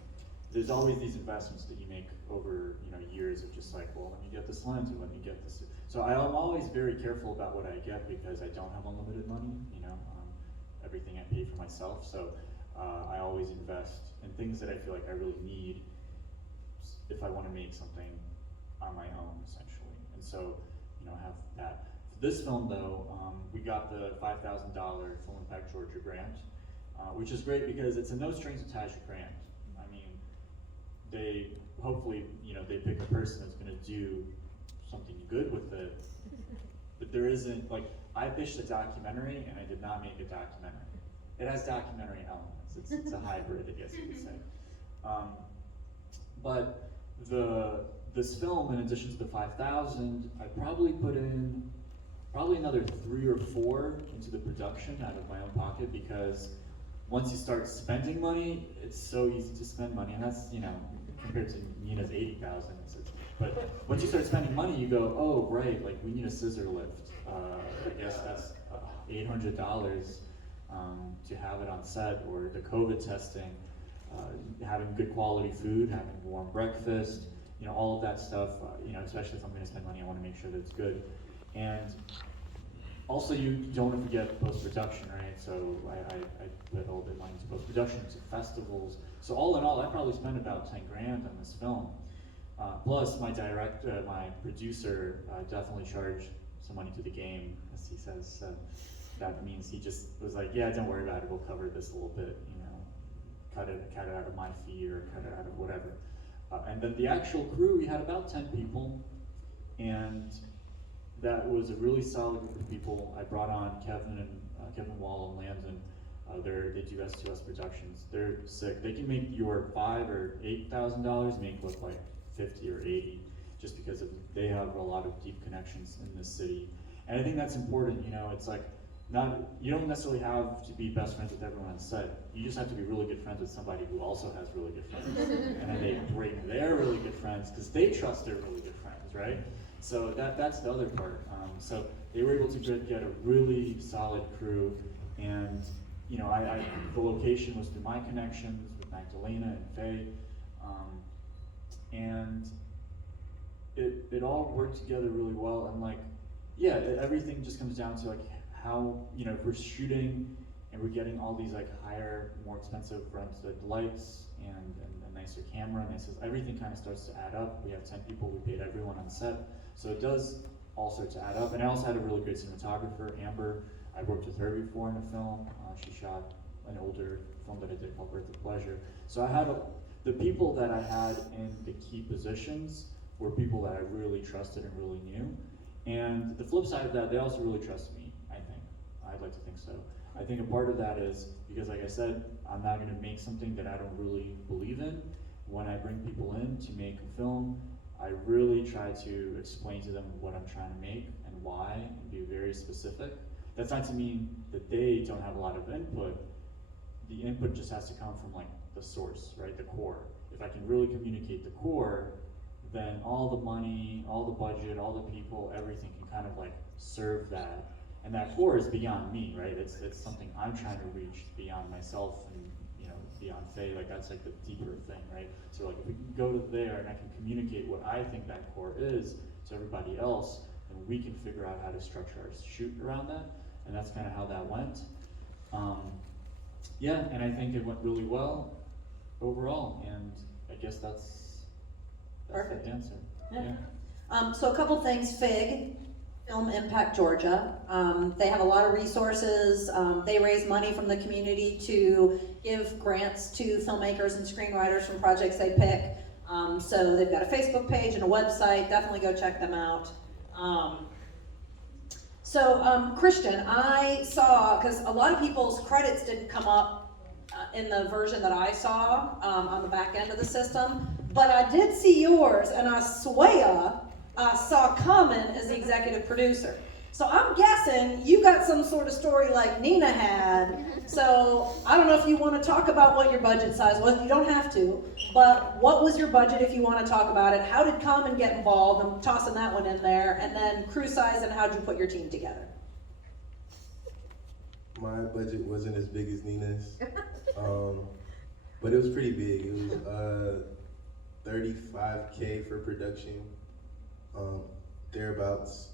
there's always these investments that you make over, you know, years of just like, well, let me get this lens, or let me get this. So I'm always very careful about what I get, because I don't have unlimited money, you know. Everything I pay for myself, so I always invest in things that I feel like I really need if I want to make something on my own, essentially. And so, you know, I have that. For this film, though, we got the $5,000 Film Impact Georgia grant, which is great because it's a no strings attached grant. I mean, they hopefully, you know, they pick a person that's going to do something good with it, but there isn't, like, I pitched a documentary and I did not make a documentary. It has documentary elements. It's a hybrid, I guess you could say. But this film, in addition to the 5,000, I probably put in another 3 or 4 into the production out of my own pocket, because once you start spending money, it's so easy to spend money, and that's, you know, compared to Nina's 80,000. But once you start spending money, you go, oh right, like we need a scissor lift. I guess that's $800 to have it on set, or the COVID testing, having good quality food, having warm breakfast, you know, all of that stuff. You know, especially if I'm going to spend money, I want to make sure that it's good. And also, you don't want to forget post-production, right? So I put a little bit of money into post-production, to festivals. So all in all, I probably spent about 10 grand on this film. Plus, my producer definitely charged some money to the game, as he says. That means he just was like, yeah, don't worry about it, we'll cover this a little bit, you know, cut it out of my fee, or cut it out of whatever. And then the actual crew, we had about 10 people, and that was a really solid group of people. I brought on Kevin Wall and Landon. They do S2S Productions. They're sick. They can make your $5,000 or $8,000 make look like 50 or 80, just because they have a lot of deep connections in this city. And I think that's important. You know, it's like, you don't necessarily have to be best friends with everyone on set. You just have to be really good friends with somebody who also has really good friends. And then they bring their really good friends, because they trust their really good friends, right? So that's the other part. So they were able to get a really solid crew, and you know, the location was through my connections with Magdalena and Faye, and it all worked together really well. And like, yeah, everything just comes down to like how, you know, if we're shooting and we're getting all these like higher, more expensive rented lights and a nicer camera, everything kind of starts to add up. We have 10 people, we paid everyone on set, so it does all start to add up. And I also had a really great cinematographer, Amber. I worked with her before in a film. She shot an older film that I did called Birth of Pleasure. So I had the people that I had in the key positions were people that I really trusted and really knew. And the flip side of that, they also really trusted me, I think. I'd like to think so. I think a part of that is because, like I said, I'm not going to make something that I don't really believe in. When I bring people in to make a film, I really try to explain to them what I'm trying to make and why, and be very specific. That's not to mean that they don't have a lot of input. The input just has to come from like the source, right? The core. If I can really communicate the core, then all the money, all the budget, all the people, everything can kind of like serve that. And that core is beyond me, right? It's something I'm trying to reach beyond myself and, you know, beyond Faye. Like that's like the deeper thing, right? So like if we can go to there and I can communicate what I think that core is to everybody else, then we can figure out how to structure our shoot around that. And that's kind of how that went. Yeah, and I think it went really well overall. And I guess that's Perfect. the answer. Yeah. So a couple things, FIG, Film Impact Georgia. They have a lot of resources. They raise money from the community to give grants to filmmakers and screenwriters from projects they pick. So they've got a Facebook page and a website. Definitely go check them out. Christian, I saw, because a lot of people's credits didn't come up in the version that I saw on the back end of the system, but I did see yours, and I swear I saw Common as the executive producer. So I'm guessing you got some sort of story like Nina had. So I don't know if you want to talk about what your budget size was. You don't have to, but what was your budget if you want to talk about it? How did Common get involved? I'm tossing that one in there. And then crew size and how did you put your team together? My budget wasn't as big as Nina's, but it was pretty big. It was $35K for production, thereabouts.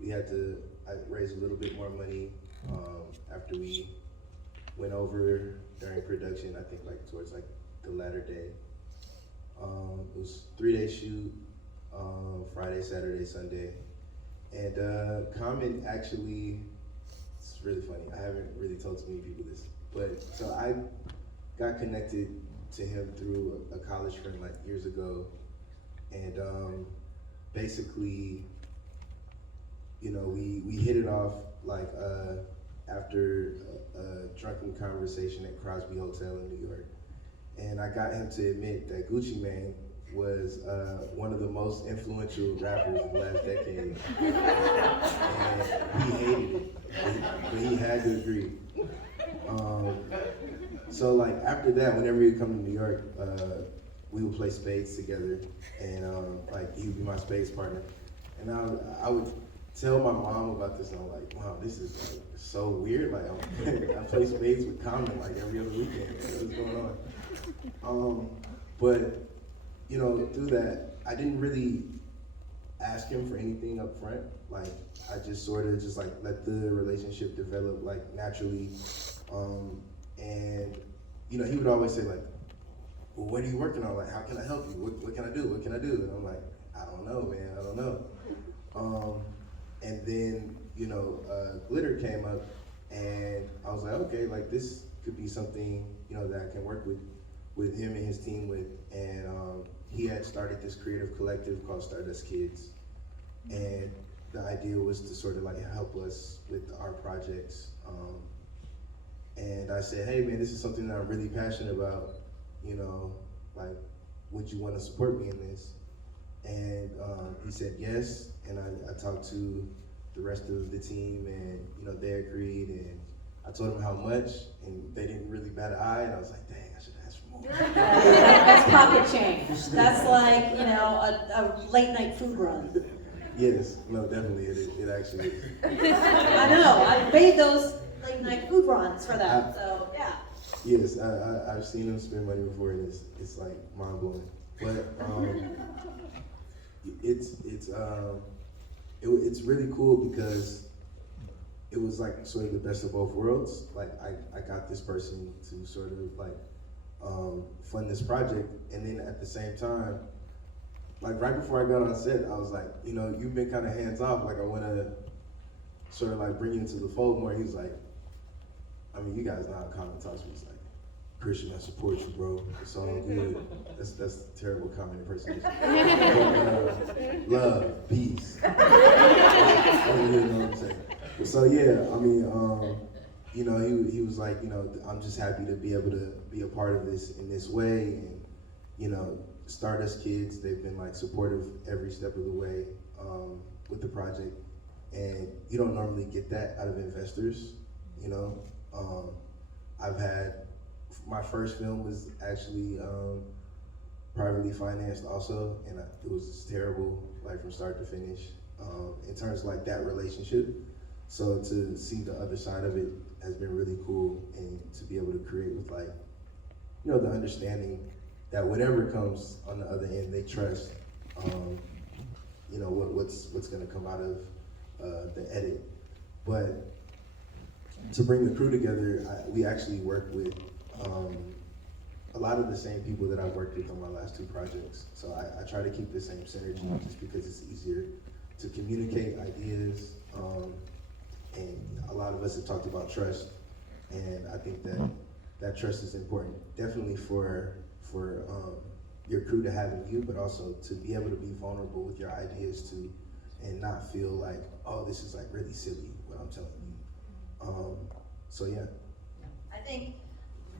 We had to raise a little bit more money after we went over during production. I think like towards like the latter day. It was 3-day shoot, Friday, Saturday, Sunday, and Common actually. It's really funny. I haven't really told too many people this, but so I got connected to him through a college friend like years ago, and basically, you know, we hit it off like after a drunken conversation at Crosby Hotel in New York, and I got him to admit that Gucci Mane was one of the most influential rappers of the last decade, and he hated it, but he had to agree. So like after that, whenever he would come to New York, we would play spades together, and like he would be my spades partner, and I would tell my mom about this, and I'm like, Mom, this is like so weird. Like I play spades with Common like every other weekend. What's going on? But you know, through that, I didn't really ask him for anything up front. Like I just sort of just like let the relationship develop like naturally. And you know, he would always say like, well, what are you working on? Like, how can I help you? What can I do? What can I do? And I'm like, I don't know, man, I don't know. And then, you know, Glitter came up, and I was like, okay, like this could be something, you know, that I can work with him and his team with. And he had started this creative collective called Stardust Kids. And the idea was to sort of like help us with our projects. And I said, hey man, this is something that I'm really passionate about. You know, like, would you want to support me in this? And he said yes, and I talked to the rest of the team, and you know, they agreed, and I told them how much, and they didn't really bat an eye, and I was like, dang, I should ask for more. That's pocket change. That's like, you know, a late night food run. Yes, no, definitely, it actually is. I know, I made those late night food runs for them, so yeah. Yes, I've seen them spend money before, and it's like mind blowing. But it's really cool because it was like sort of the best of both worlds. Like I got this person to sort of like fund this project, and then at the same time, like right before I got on set, I was like, you know, you've been kind of hands off. Like I want to sort of like bring you into the fold more. He was like, I mean, you guys know how Common talks to me. He's like, Christian, I support you, bro. It's all good. That's a terrible Common impersonation. But, love, peace. I don't really know what I'm saying. But so yeah, I mean, you know, he was like, you know, I'm just happy to be able to be a part of this in this way. And, you know, Stardust Kids, they've been like supportive every step of the way with the project. And you don't normally get that out of investors, you know. I've had, my first film was actually privately financed also, and it was just terrible, like from start to finish, in terms of like that relationship. So to see the other side of it has been really cool, and to be able to create with like, you know, the understanding that whatever comes on the other end, they trust, you know, what's gonna come out of the edit. But to bring the crew together, we actually work with a lot of the same people that I've worked with on my last 2 projects. So I try to keep the same synergy just because it's easier to communicate ideas. And a lot of us have talked about trust, and I think that trust is important, definitely for your crew to have in you, but also to be able to be vulnerable with your ideas too, and not feel like, oh, this is like really silly what I'm telling you. So yeah. I think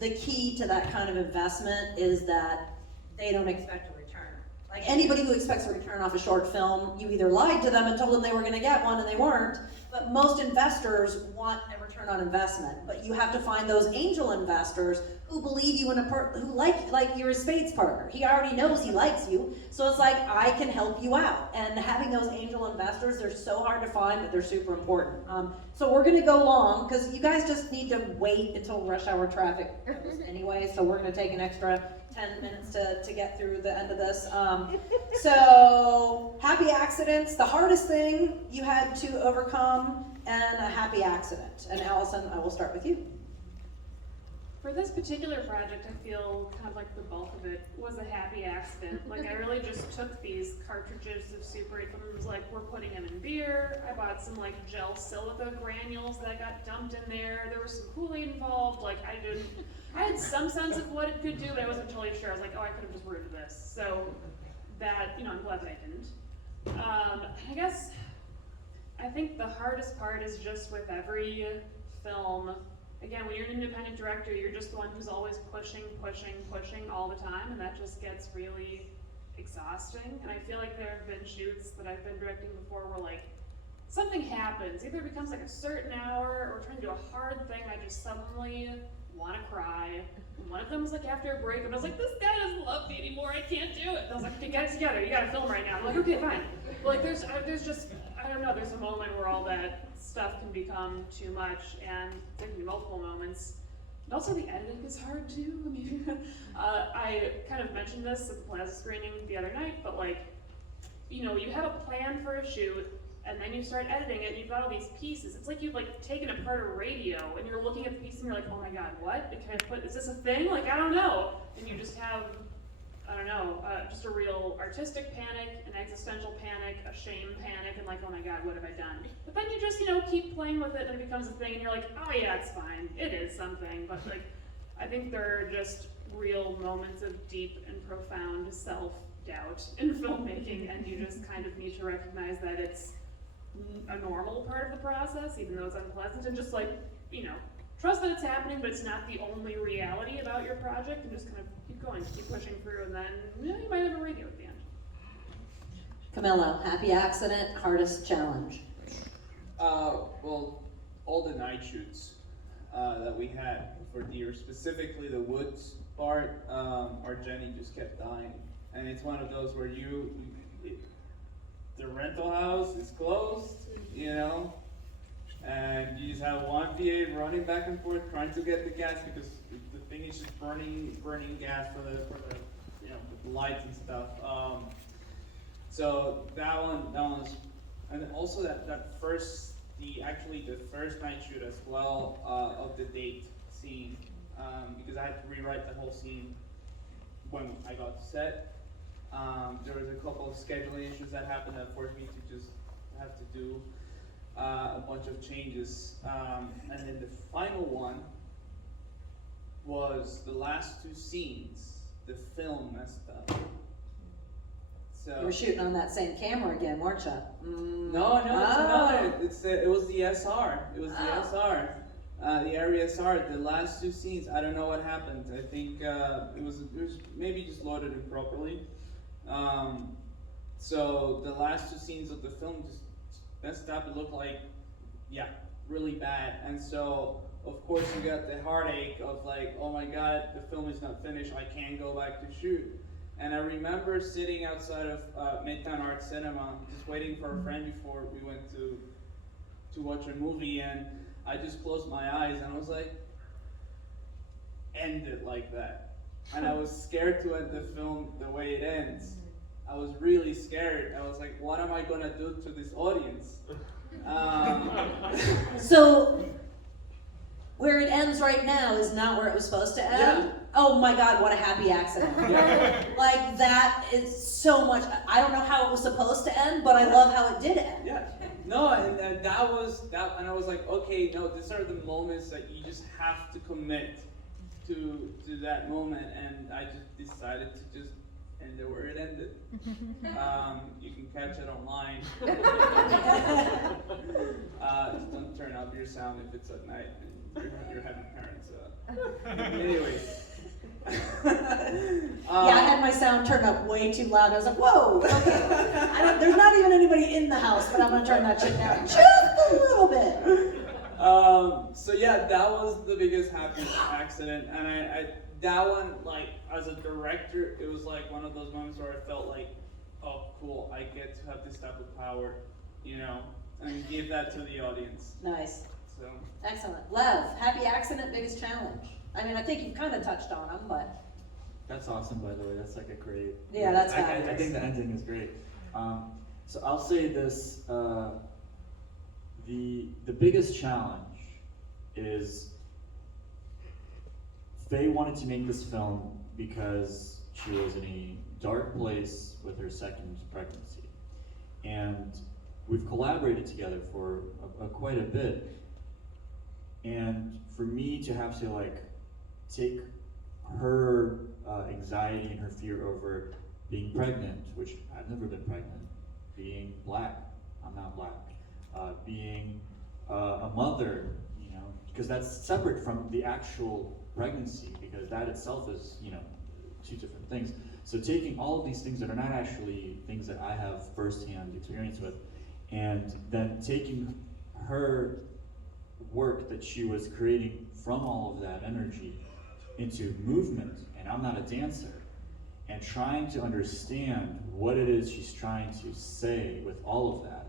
the key to that kind of investment is that they don't expect a return. Like anybody who expects a return off a short film, you either lied to them and told them they were gonna get one and they weren't, but most investors want a return on investment. But you have to find those angel investors who believe you in who like you're a spades partner. He already knows he likes you, so it's like, I can help you out. And having those angel investors, they're so hard to find, but they're super important. So we're gonna go long, because you guys just need to wait until rush hour traffic goes anyway, so we're gonna take an extra 10 minutes to get through the end of this. So, happy accidents, the hardest thing you had to overcome, and a happy accident. And Allison, I will start with you. For this particular project, I feel kind of like the bulk of it was a happy accident. Like, I really just took these cartridges of Super 8 films, like, we're putting them in beer. I bought some, like, gel silica granules that got dumped in there. There was some Kool-Aid involved. Like, I had some sense of what it could do, but I wasn't totally sure. I was like, oh, I could have just brewed this. So that, you know, I'm glad that I didn't. I guess, I think the hardest part is just with every film. Again, when you're an independent director, you're just the one who's always pushing all the time, and that just gets really exhausting. And I feel like there have been shoots that I've been directing before where, like, something happens. Either it becomes like a certain hour, or trying to do a hard thing, I just suddenly want to cry. And one of them was like after a break, and I was like, this guy doesn't love me anymore, I can't do it. And I was like, okay, get it together, you gotta film right now. I'm like, okay, fine. But like, there's just, I don't know, there's a moment where all that stuff can become too much, and there can be multiple moments. And also the editing is hard too. I mean, I kind of mentioned this at the Plaza screening the other night, but like, you know, you have a plan for a shoot, and then you start editing it, and you've got all these pieces. It's like you've like taken apart a radio, and you're looking at the piece, and you're like, oh my god, what? Is this a thing? Like, I don't know. And you just have, I don't know, just a real artistic panic, an existential panic, a shame panic, and like, oh my god, what have I done? But then you just, you know, keep playing with it, and it becomes a thing, and you're like, oh yeah, it's fine. It is something. But like, I think there are just real moments of deep and profound self-doubt in filmmaking, and you just kind of need to recognize that it's a normal part of the process, even though it's unpleasant, and just like, you know, trust that it's happening, but it's not the only reality about your project, and just kind of keep going, keep pushing through, and then, you know, you might have a radio at the end. Camilla, happy accident, hardest challenge. Well, all the night shoots that we had for Deer, specifically the woods part, our Jenny just kept dying, and it's one of those where the rental house is closed, you know, and you just have one PA running back and forth trying to get the gas, because the thing is just burning gas for the you know, the lights and stuff. So that one was, and also the first night shoot as well, of the date scene, because I had to rewrite the whole scene when I got to set. There was a couple of scheduling issues that happened that forced me to just have to do a bunch of changes. And then the final one was the last 2 scenes. The film messed up. So You were shooting on that same camera again, weren't you? No, it's another. It was the SR. It was the SR. the areas are. The last two scenes, I don't know what happened. I think it was maybe just loaded improperly. So the last two scenes of the film just messed up. It looked like, yeah, really bad. And so, of course, you got the heartache of like, oh my God, the film is not finished. I can't go back to shoot. And I remember sitting outside of Midtown Art Cinema, just waiting for a friend before we went to watch a movie, and I just closed my eyes and I was like, end it like that. And I was scared to end the film the way it ends. I was really scared. I was like, what am I gonna do to this audience? So, where it ends right now is not where it was supposed to end? Yeah. Oh my God, what a happy accident. Yeah. Like, that is so much, I don't know how it was supposed to end, but I love how it did end. Yeah. No, and that was that, and I was like, okay, no, these are the moments that you just have to commit to that moment, and I just decided to just end it where it ended. You can catch it online. Just don't turn up your sound if it's at night and you're having parents. Anyways. Yeah, I had my sound turned up way too loud. I was like, whoa, okay. There's not even anybody in the house, but I'm gonna turn that shit down just a little bit. So yeah, that was the biggest happy accident, and I that one, like, as a director, it was like one of those moments where I felt like, oh cool, I get to have this type of power, you know, and give that to the audience. Nice. So Excellent. Lev, happy accident, biggest challenge. I mean, I think you've kind of touched on them, but. That's awesome, by the way. That's like a great. Yeah, that's I fabulous. think the ending is great. So I'll say this: the biggest challenge is Faye wanted to make this film because she was in a dark place with her second pregnancy, and we've collaborated together for quite a bit. And for me to have to like take her anxiety and her fear over being pregnant, which I've never been pregnant, being black, I'm not black, being a mother, you know, because that's separate from the actual pregnancy, because that itself is, you know, two different things. So taking all of these things that are not actually things that I have firsthand experience with, and then taking her work that she was creating from all of that energy into movement, and I'm not a dancer, and trying to understand what it is she's trying to say with all of that.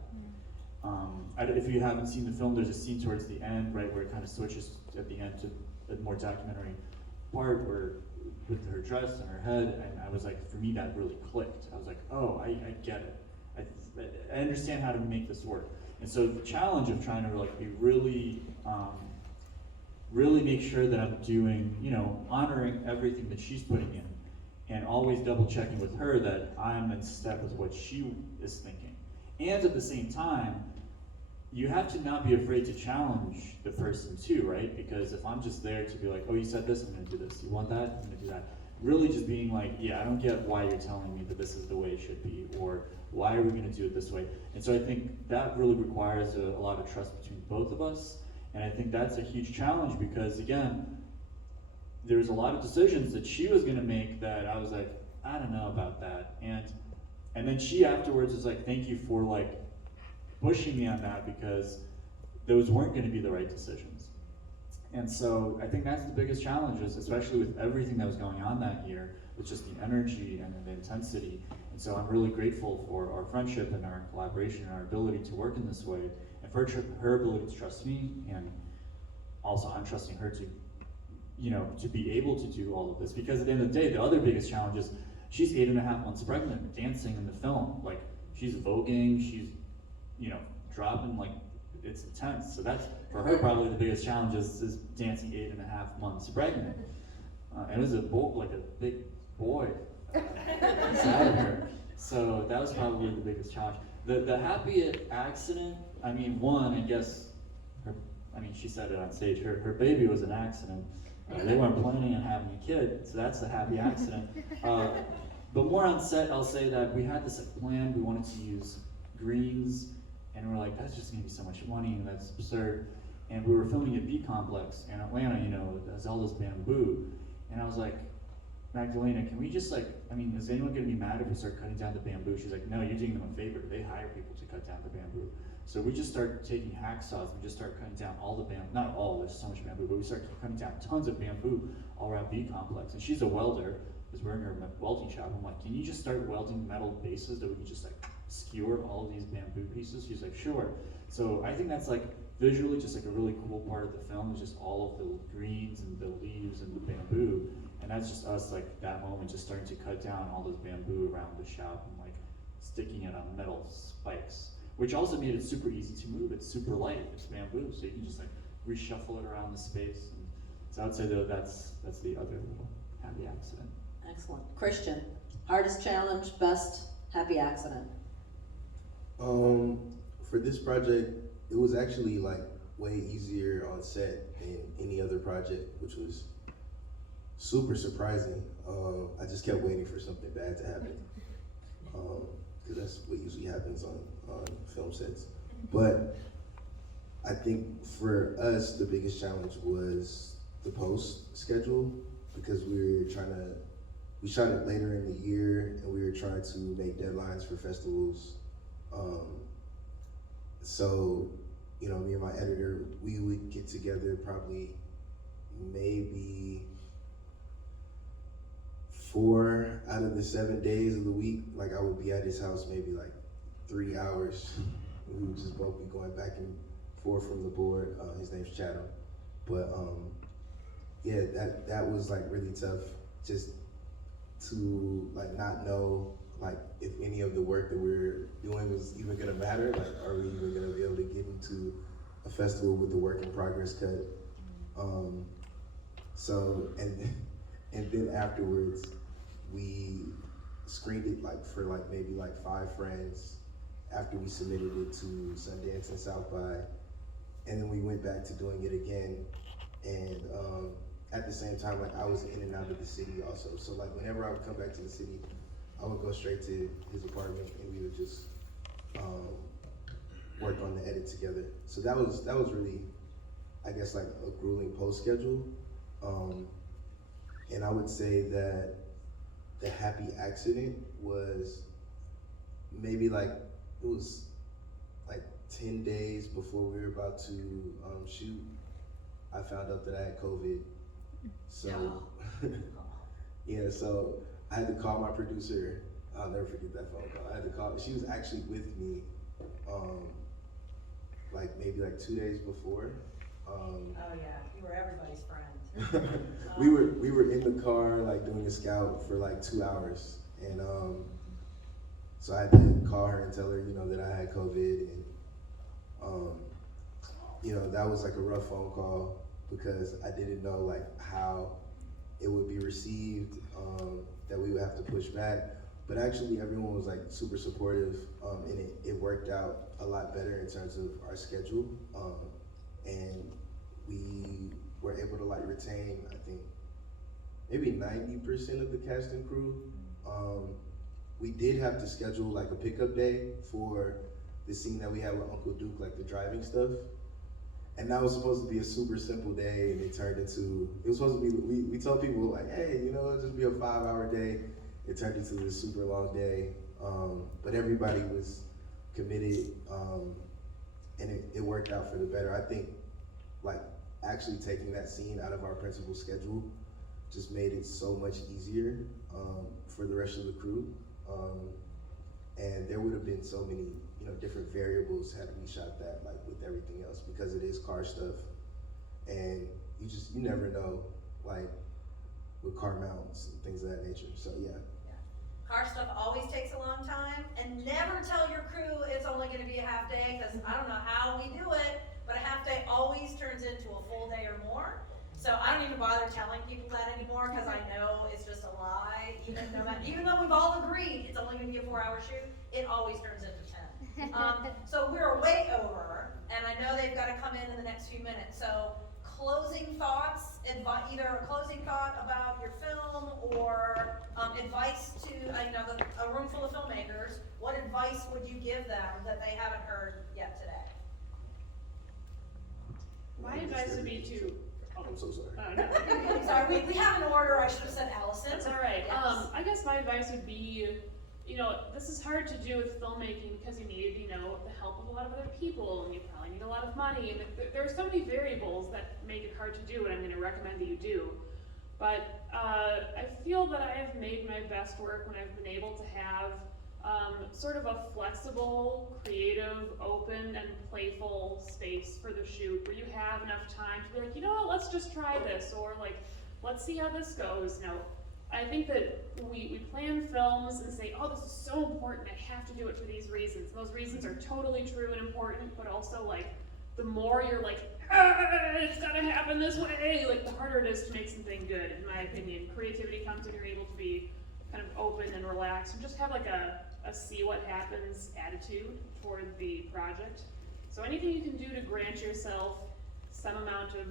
If you haven't seen the film, there's a scene towards the end, right, where it kind of switches at the end to a more documentary part where with her dress and her head, and I was like, for me that really clicked. I was like, oh, I get it. I understand how to make this work. And so the challenge of trying to like be really make sure that I'm doing, you know, honoring everything that she's putting in, and always double checking with her that I'm in step with what she is thinking. And at the same time, you have to not be afraid to challenge the person too, right? Because if I'm just there to be like, oh, you said this, I'm gonna do this. You want that? I'm gonna do that. Really just being like, yeah, I don't get why you're telling me that this is the way it should be, or why are we gonna do it this way? And so I think that really requires a lot of trust between both of us. And I think that's a huge challenge because, again, there's a lot of decisions that she was gonna make that I was like, I don't know about that. And then she afterwards was like, thank you for like pushing me on that, because those weren't gonna be the right decisions. And so I think that's the biggest challenge, is especially with everything that was going on that year, with just the energy and the intensity. And so I'm really grateful for our friendship and our collaboration and our ability to work in this way, and for her ability to trust me, and also I'm trusting her to, you know, to be able to do all of this. Because at the end of the day, the other biggest challenge is she's 8.5 months pregnant, dancing in the film. Like, she's voguing, she's, you know, dropping, like, it's intense. So that's, for her, probably the biggest challenge is dancing 8.5 months pregnant. And it was like a big boy inside of her. So that was probably the biggest challenge. The happy accident, I mean, one, I guess, she said it on stage, her baby was an accident. They weren't planning on having a kid, so that's a happy accident. But more on set, I'll say that we had this plan. We wanted to use greens, and we're like, that's just gonna be so much money, and that's absurd. and we were filming at B Complex in Atlanta, you know, Zelda's Bamboo, and I was like, Magdalena, can we just like, I mean, is anyone gonna be mad if we start cutting down the bamboo? She's like, no, you're doing them a favor. They hire people to cut down the bamboo. So we just start taking hacksaws, we just start cutting down all the bamboo, not all, there's so much bamboo, but we start cutting down tons of bamboo all around B Complex. And she's a welder, was wearing her welding shop. I'm like, can you just start welding metal bases that we can just like skewer all of these bamboo pieces? She's like, sure. So I think that's like visually just like a really cool part of the film is just all of the greens and the leaves and the bamboo. And that's just us like that moment just starting to cut down all this bamboo around the shop and like sticking it on metal spikes, which also made it super easy to move. It's super light, it's bamboo, so you can just like reshuffle it around the space. And so I would say though that's the other little happy accident. Excellent. Christian, hardest challenge, best happy accident. For this project, it was actually like way easier on set than any other project, which was super surprising. I just kept waiting for something bad to happen, because that's what usually happens on film sets. But I think for us, the biggest challenge was the post schedule, because we shot it later in the year, and we were trying to make deadlines for festivals. So, you know, me and my editor, we would get together probably maybe 4 out of the 7 days of the week. Like I would be at his house maybe like 3 hours. We would just both be going back and forth from the board. His name's Chatham. But yeah, that was like really tough, just to like not know like if any of the work that we're doing was even gonna matter. Like, are we even gonna be able to get into a festival with the work in progress cut? So, and then afterwards, we screened it like for like maybe like 5 friends after we submitted it to Sundance and South by, and then we went back to doing it again. And at the same time, like I was in and out of the city also. So like whenever I would come back to the city, I would go straight to his apartment and we would just work on the edit together. So that was really, I guess, like a grueling post schedule. And I would say that the happy accident was maybe like, it was like 10 days before we were about to shoot. I found out that I had COVID. So, yeah, so I had to call my producer. I'll never forget that phone call. I had to call, she was actually with me like maybe like 2 days before. Oh yeah, you were everybody's friend. we were in the car like doing a scout for like 2 hours, and so I had to call her and tell her, you know, that I had COVID, and you know, that was like a rough phone call because I didn't know like how it would be received, that we would have to push back. But actually everyone was like super supportive, and it worked out a lot better in terms of our schedule. And we were able to like retain, I think, maybe 90% of the cast and crew. We did have to schedule like a pickup day for the scene that we had with Uncle Duke, like the driving stuff. And that was supposed to be a super simple day, and it turned into, it was supposed to be, we told people like, hey, you know, it'll just be a 5-hour day. It turned into this super long day. But everybody was committed, and it worked out for the better. I think like actually taking that scene out of our principal schedule just made it so much easier for the rest of the crew. And there would have been so many, you know, different variables had we shot that, like with everything else, because it is car stuff. And you never know, like with car mounts and things of that nature, so yeah. Car stuff always takes a long time, and never tell your crew it's only gonna be a half day, because I don't know how we do it, but a half day always turns into a full day or more. So I don't even bother telling people that anymore, because I know it's just a lie. Even though we've all agreed it's only gonna be a 4-hour shoot, it always turns into 10. So we're way over, and I know they've gotta come in the next few minutes. So closing thoughts, either a closing thought about your film or advice to a room full of filmmakers. What advice would you give them that they haven't heard yet today? My advice would be to. I'm so sorry. No. Sorry, we have an order, I should have said Allison. That's all right. Yes. I guess my advice would be, this is hard to do with filmmaking because you need, the help of a lot of other people, and you probably need a lot of money, and there are so many variables that make it hard to do, and I'm going to recommend that you do. But I feel that I have made my best work when I've been able to have sort of a flexible, creative, open, and playful space for the shoot where you have enough time to be like, you know what, let's just try this, or like, let's see how this goes. I think that we plan films and say, oh, this is so important, I have to do it for these reasons. And those reasons are totally true and important, but also like, the more you're like, it's gotta happen this way, like the harder it is to make something good, in my opinion. Creativity comes when you're able to be kind of open and relaxed and just have like a see what happens attitude toward the project. So anything you can do to grant yourself some amount of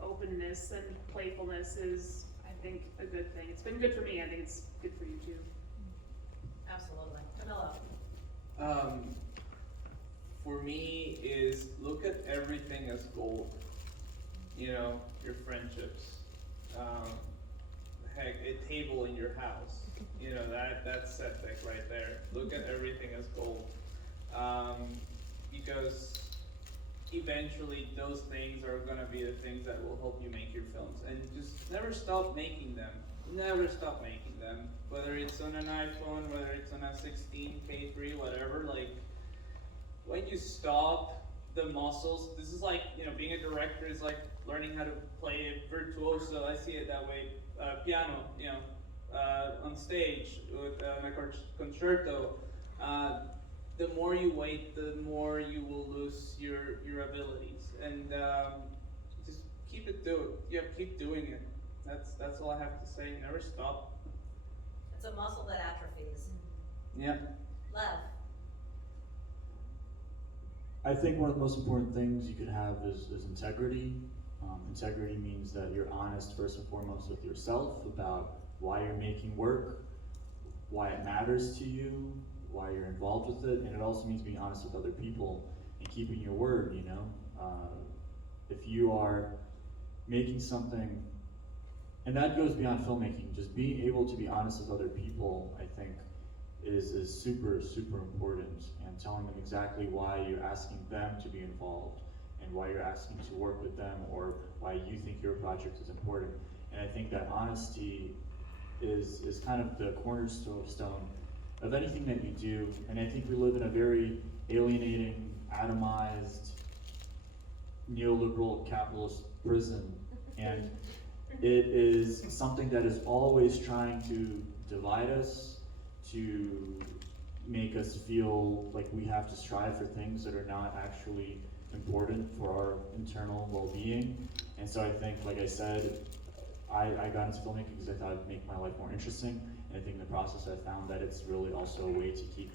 openness and playfulness is, I think, a good thing. It's been good for me, I think it's good for you too. Absolutely. Camilla. For me is look at everything as gold. Your friendships, heck, a table in your house. That's setback right there. Look at everything as gold, because eventually those things are gonna be the things that will help you make your films. And just never stop making them. Never stop making them. Whether it's on an iPhone, whether it's on a 16K3, whatever. Like, when you stop, the muscles. This is like, being a director is like learning how to play a virtuoso. I see it that way. Piano, on stage with a concerto. The more you wait, the more you will lose your abilities. And just keep doing it. That's all I have to say. Never stop. It's a muscle that atrophies. Yeah. Lev. I think one of the most important things you could have is integrity. Integrity means that you're honest first and foremost with yourself about why you're making work, why it matters to you, why you're involved with it, and it also means being honest with other people and keeping your word, If you are making something, and that goes beyond filmmaking, just being able to be honest with other people, I think, is super, super important, and telling them exactly why you're asking them to be involved and why you're asking to work with them or why you think your project is important. And I think that honesty is kind of the cornerstone of anything that you do. And I think we live in a very alienating, atomized, neoliberal capitalist prison. And it is something that is always trying to divide us, to make us feel like we have to strive for things that are not actually important for our internal well-being. And so I think, like I said, I got into filmmaking because I thought it'd make my life more interesting. And I think in the process I found that it's really also a way to keep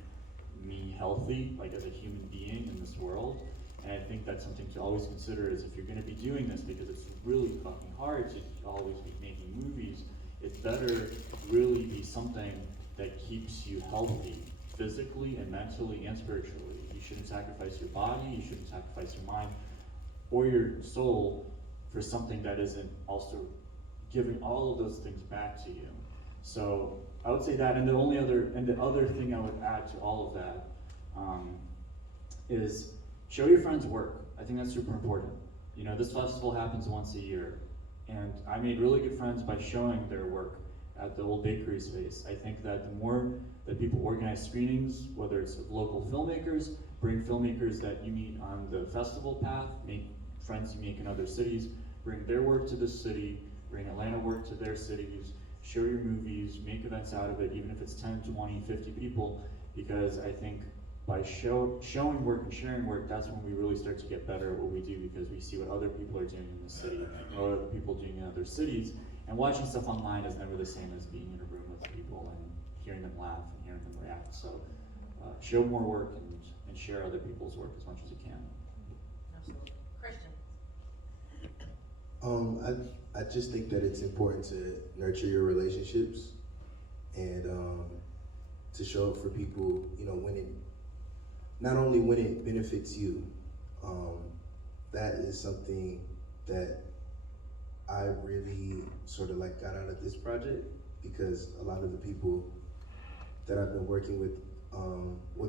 me healthy, like as a human being in this world. And I think that's something to always consider is if you're gonna be doing this, because it's really fucking hard to always be making movies, it's better really be something that keeps you healthy, physically and mentally and spiritually. You shouldn't sacrifice your body, you shouldn't sacrifice your mind or your soul for something that isn't also giving all of those things back to you. So I would say that, and the other thing I would add to all of that is show your friends work. I think that's super important. This festival happens once a year, and I made really good friends by showing their work at the old bakery space. I think that the more that people organize screenings, whether it's of local filmmakers, bring filmmakers that you meet on the festival path, make friends you make in other cities, bring their work to this city, bring Atlanta work to their cities, show your movies, make events out of it, even if it's 10, 20, 50 people, because I think by showing work and sharing work, that's when we really start to get better at what we do, because we see what other people are doing in the city, and what other people are doing in other cities. And watching stuff online is never the same as being in a room with people and hearing them laugh and hearing them react. So show more work and share other people's work as much as you can. Absolutely. Christian. I just think that it's important to nurture your relationships and to show up for people, not only when it benefits you. That is something that I really sort of like got out of this project, because a lot of the people that I've been working with,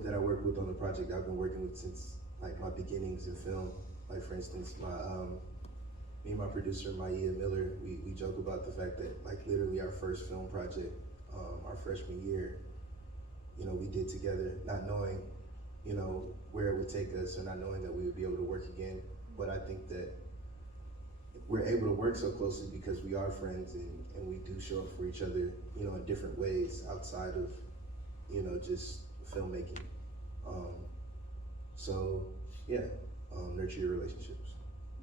that I work with on the project, I've been working with since like my beginnings in film. Like for instance, me and my producer, Maya Miller, we joke about the fact that like literally our first film project, our freshman year, we did together, not knowing, where it would take us, or not knowing that we would be able to work again. But I think that we're able to work so closely because we are friends, and we do show up for each other, in different ways outside of, just filmmaking. So yeah, nurture your relationships.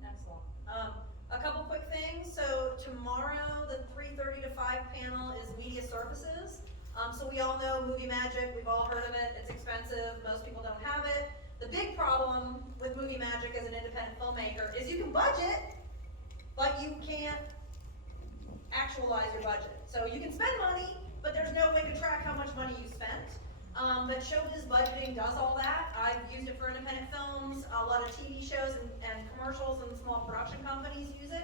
Excellent. A couple quick things. So tomorrow, the 3:30 to 5 panel is media services. So we all know Movie Magic, we've all heard of it, it's expensive, most people don't have it. The big problem with Movie Magic as an independent filmmaker is you can budget, but you can't actualize your budget. So you can spend money, but there's no way to track how much money you spent. But Showbiz Budgeting does all that. I've used it for independent films, a lot of TV shows and commercials, and small production companies use it.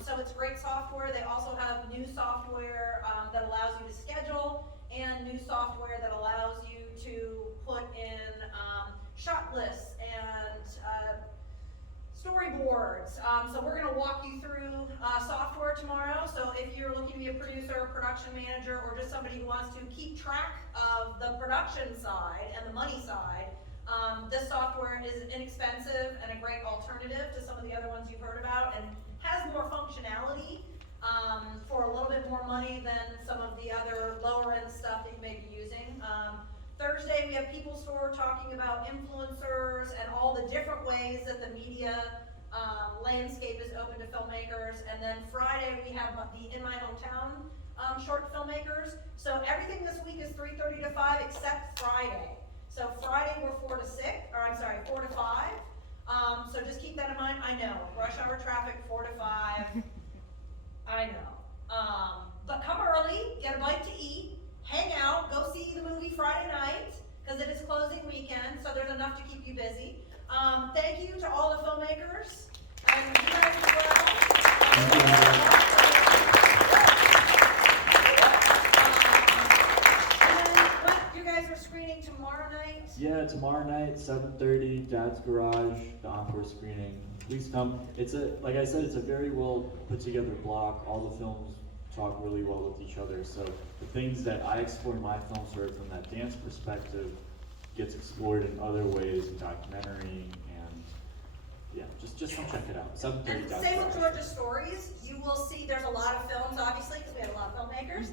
So it's great software. They also have new software that allows you to schedule, and new software that allows you to put in shot lists and storyboards. So we're going to walk you through software tomorrow. So if you're looking to be a producer, production manager, or just somebody who wants to keep track of the production side and the money side, this software is inexpensive and a great alternative to some of the other ones you've heard about, and has more functionality for a little bit more money than some of the other lower end stuff that you may be using. Thursday, we have People Store talking about influencers and all the different ways that the media landscape is open to filmmakers. And then Friday, we have the In My Hometown short filmmakers. So everything this week is 3:30 to 5 except Friday. So Friday, we're 4 to 5. So just keep that in mind. I know, rush hour traffic, 4 to 5. I know. But come early, get a bite to eat, hang out, go see the movie Friday night, because it is closing weekend, so there's enough to keep you busy. Thank you to all the filmmakers, and you guys as well. You guys are screening tomorrow night? Yeah, tomorrow night, 7:30, Dad's Garage, the encore screening. Please come. Like I said, it's a very well put together block. All the films talk really well with each other. So the things that I explore in my film, sort of from that dance perspective, gets explored in other ways in documentary, and yeah, just come check it out. 7:30. And same with Georgia's Stories. You will see there's a lot of films, obviously, because we have a lot of filmmakers.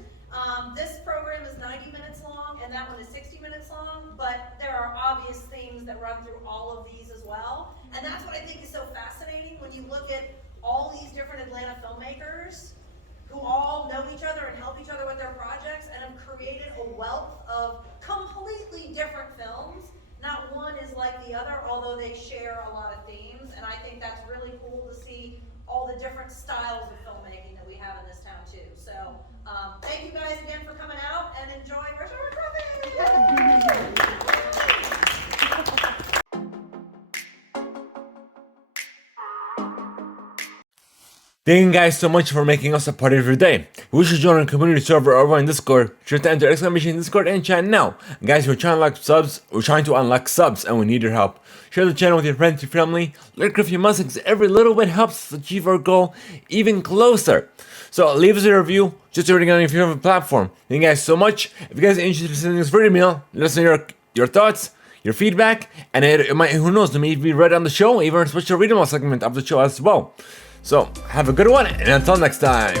This program is 90 minutes long, and that one is 60 minutes long, but there are obvious themes that run through all of these as well. And that's what I think is so fascinating when you look at all these different Atlanta filmmakers who all know each other and help each other with their projects, and have created a wealth of completely different films. Not one is like the other, although they share a lot of themes, and I think that's really cool to see all the different styles of filmmaking that we have in this town too. So thank you guys again for coming out and enjoying Rush Hour Traffic. Thank you guys so much for making us a part of your day. We should join our community server over on Discord. Sure to enter exclamation Discord and chat now. Guys, we're trying to unlock subs and we need your help. Share the channel with your friends, your family. Like if you must, because every little bit helps us achieve our goal even closer. So leave us a review, just rating on your favorite platform. Thank you guys so much. If you guys are interested in sending us free email, let us know your thoughts, your feedback, and it might, who knows, it may be read on the show, even a special read email segment of the show as well. So, have a good one, and until next time.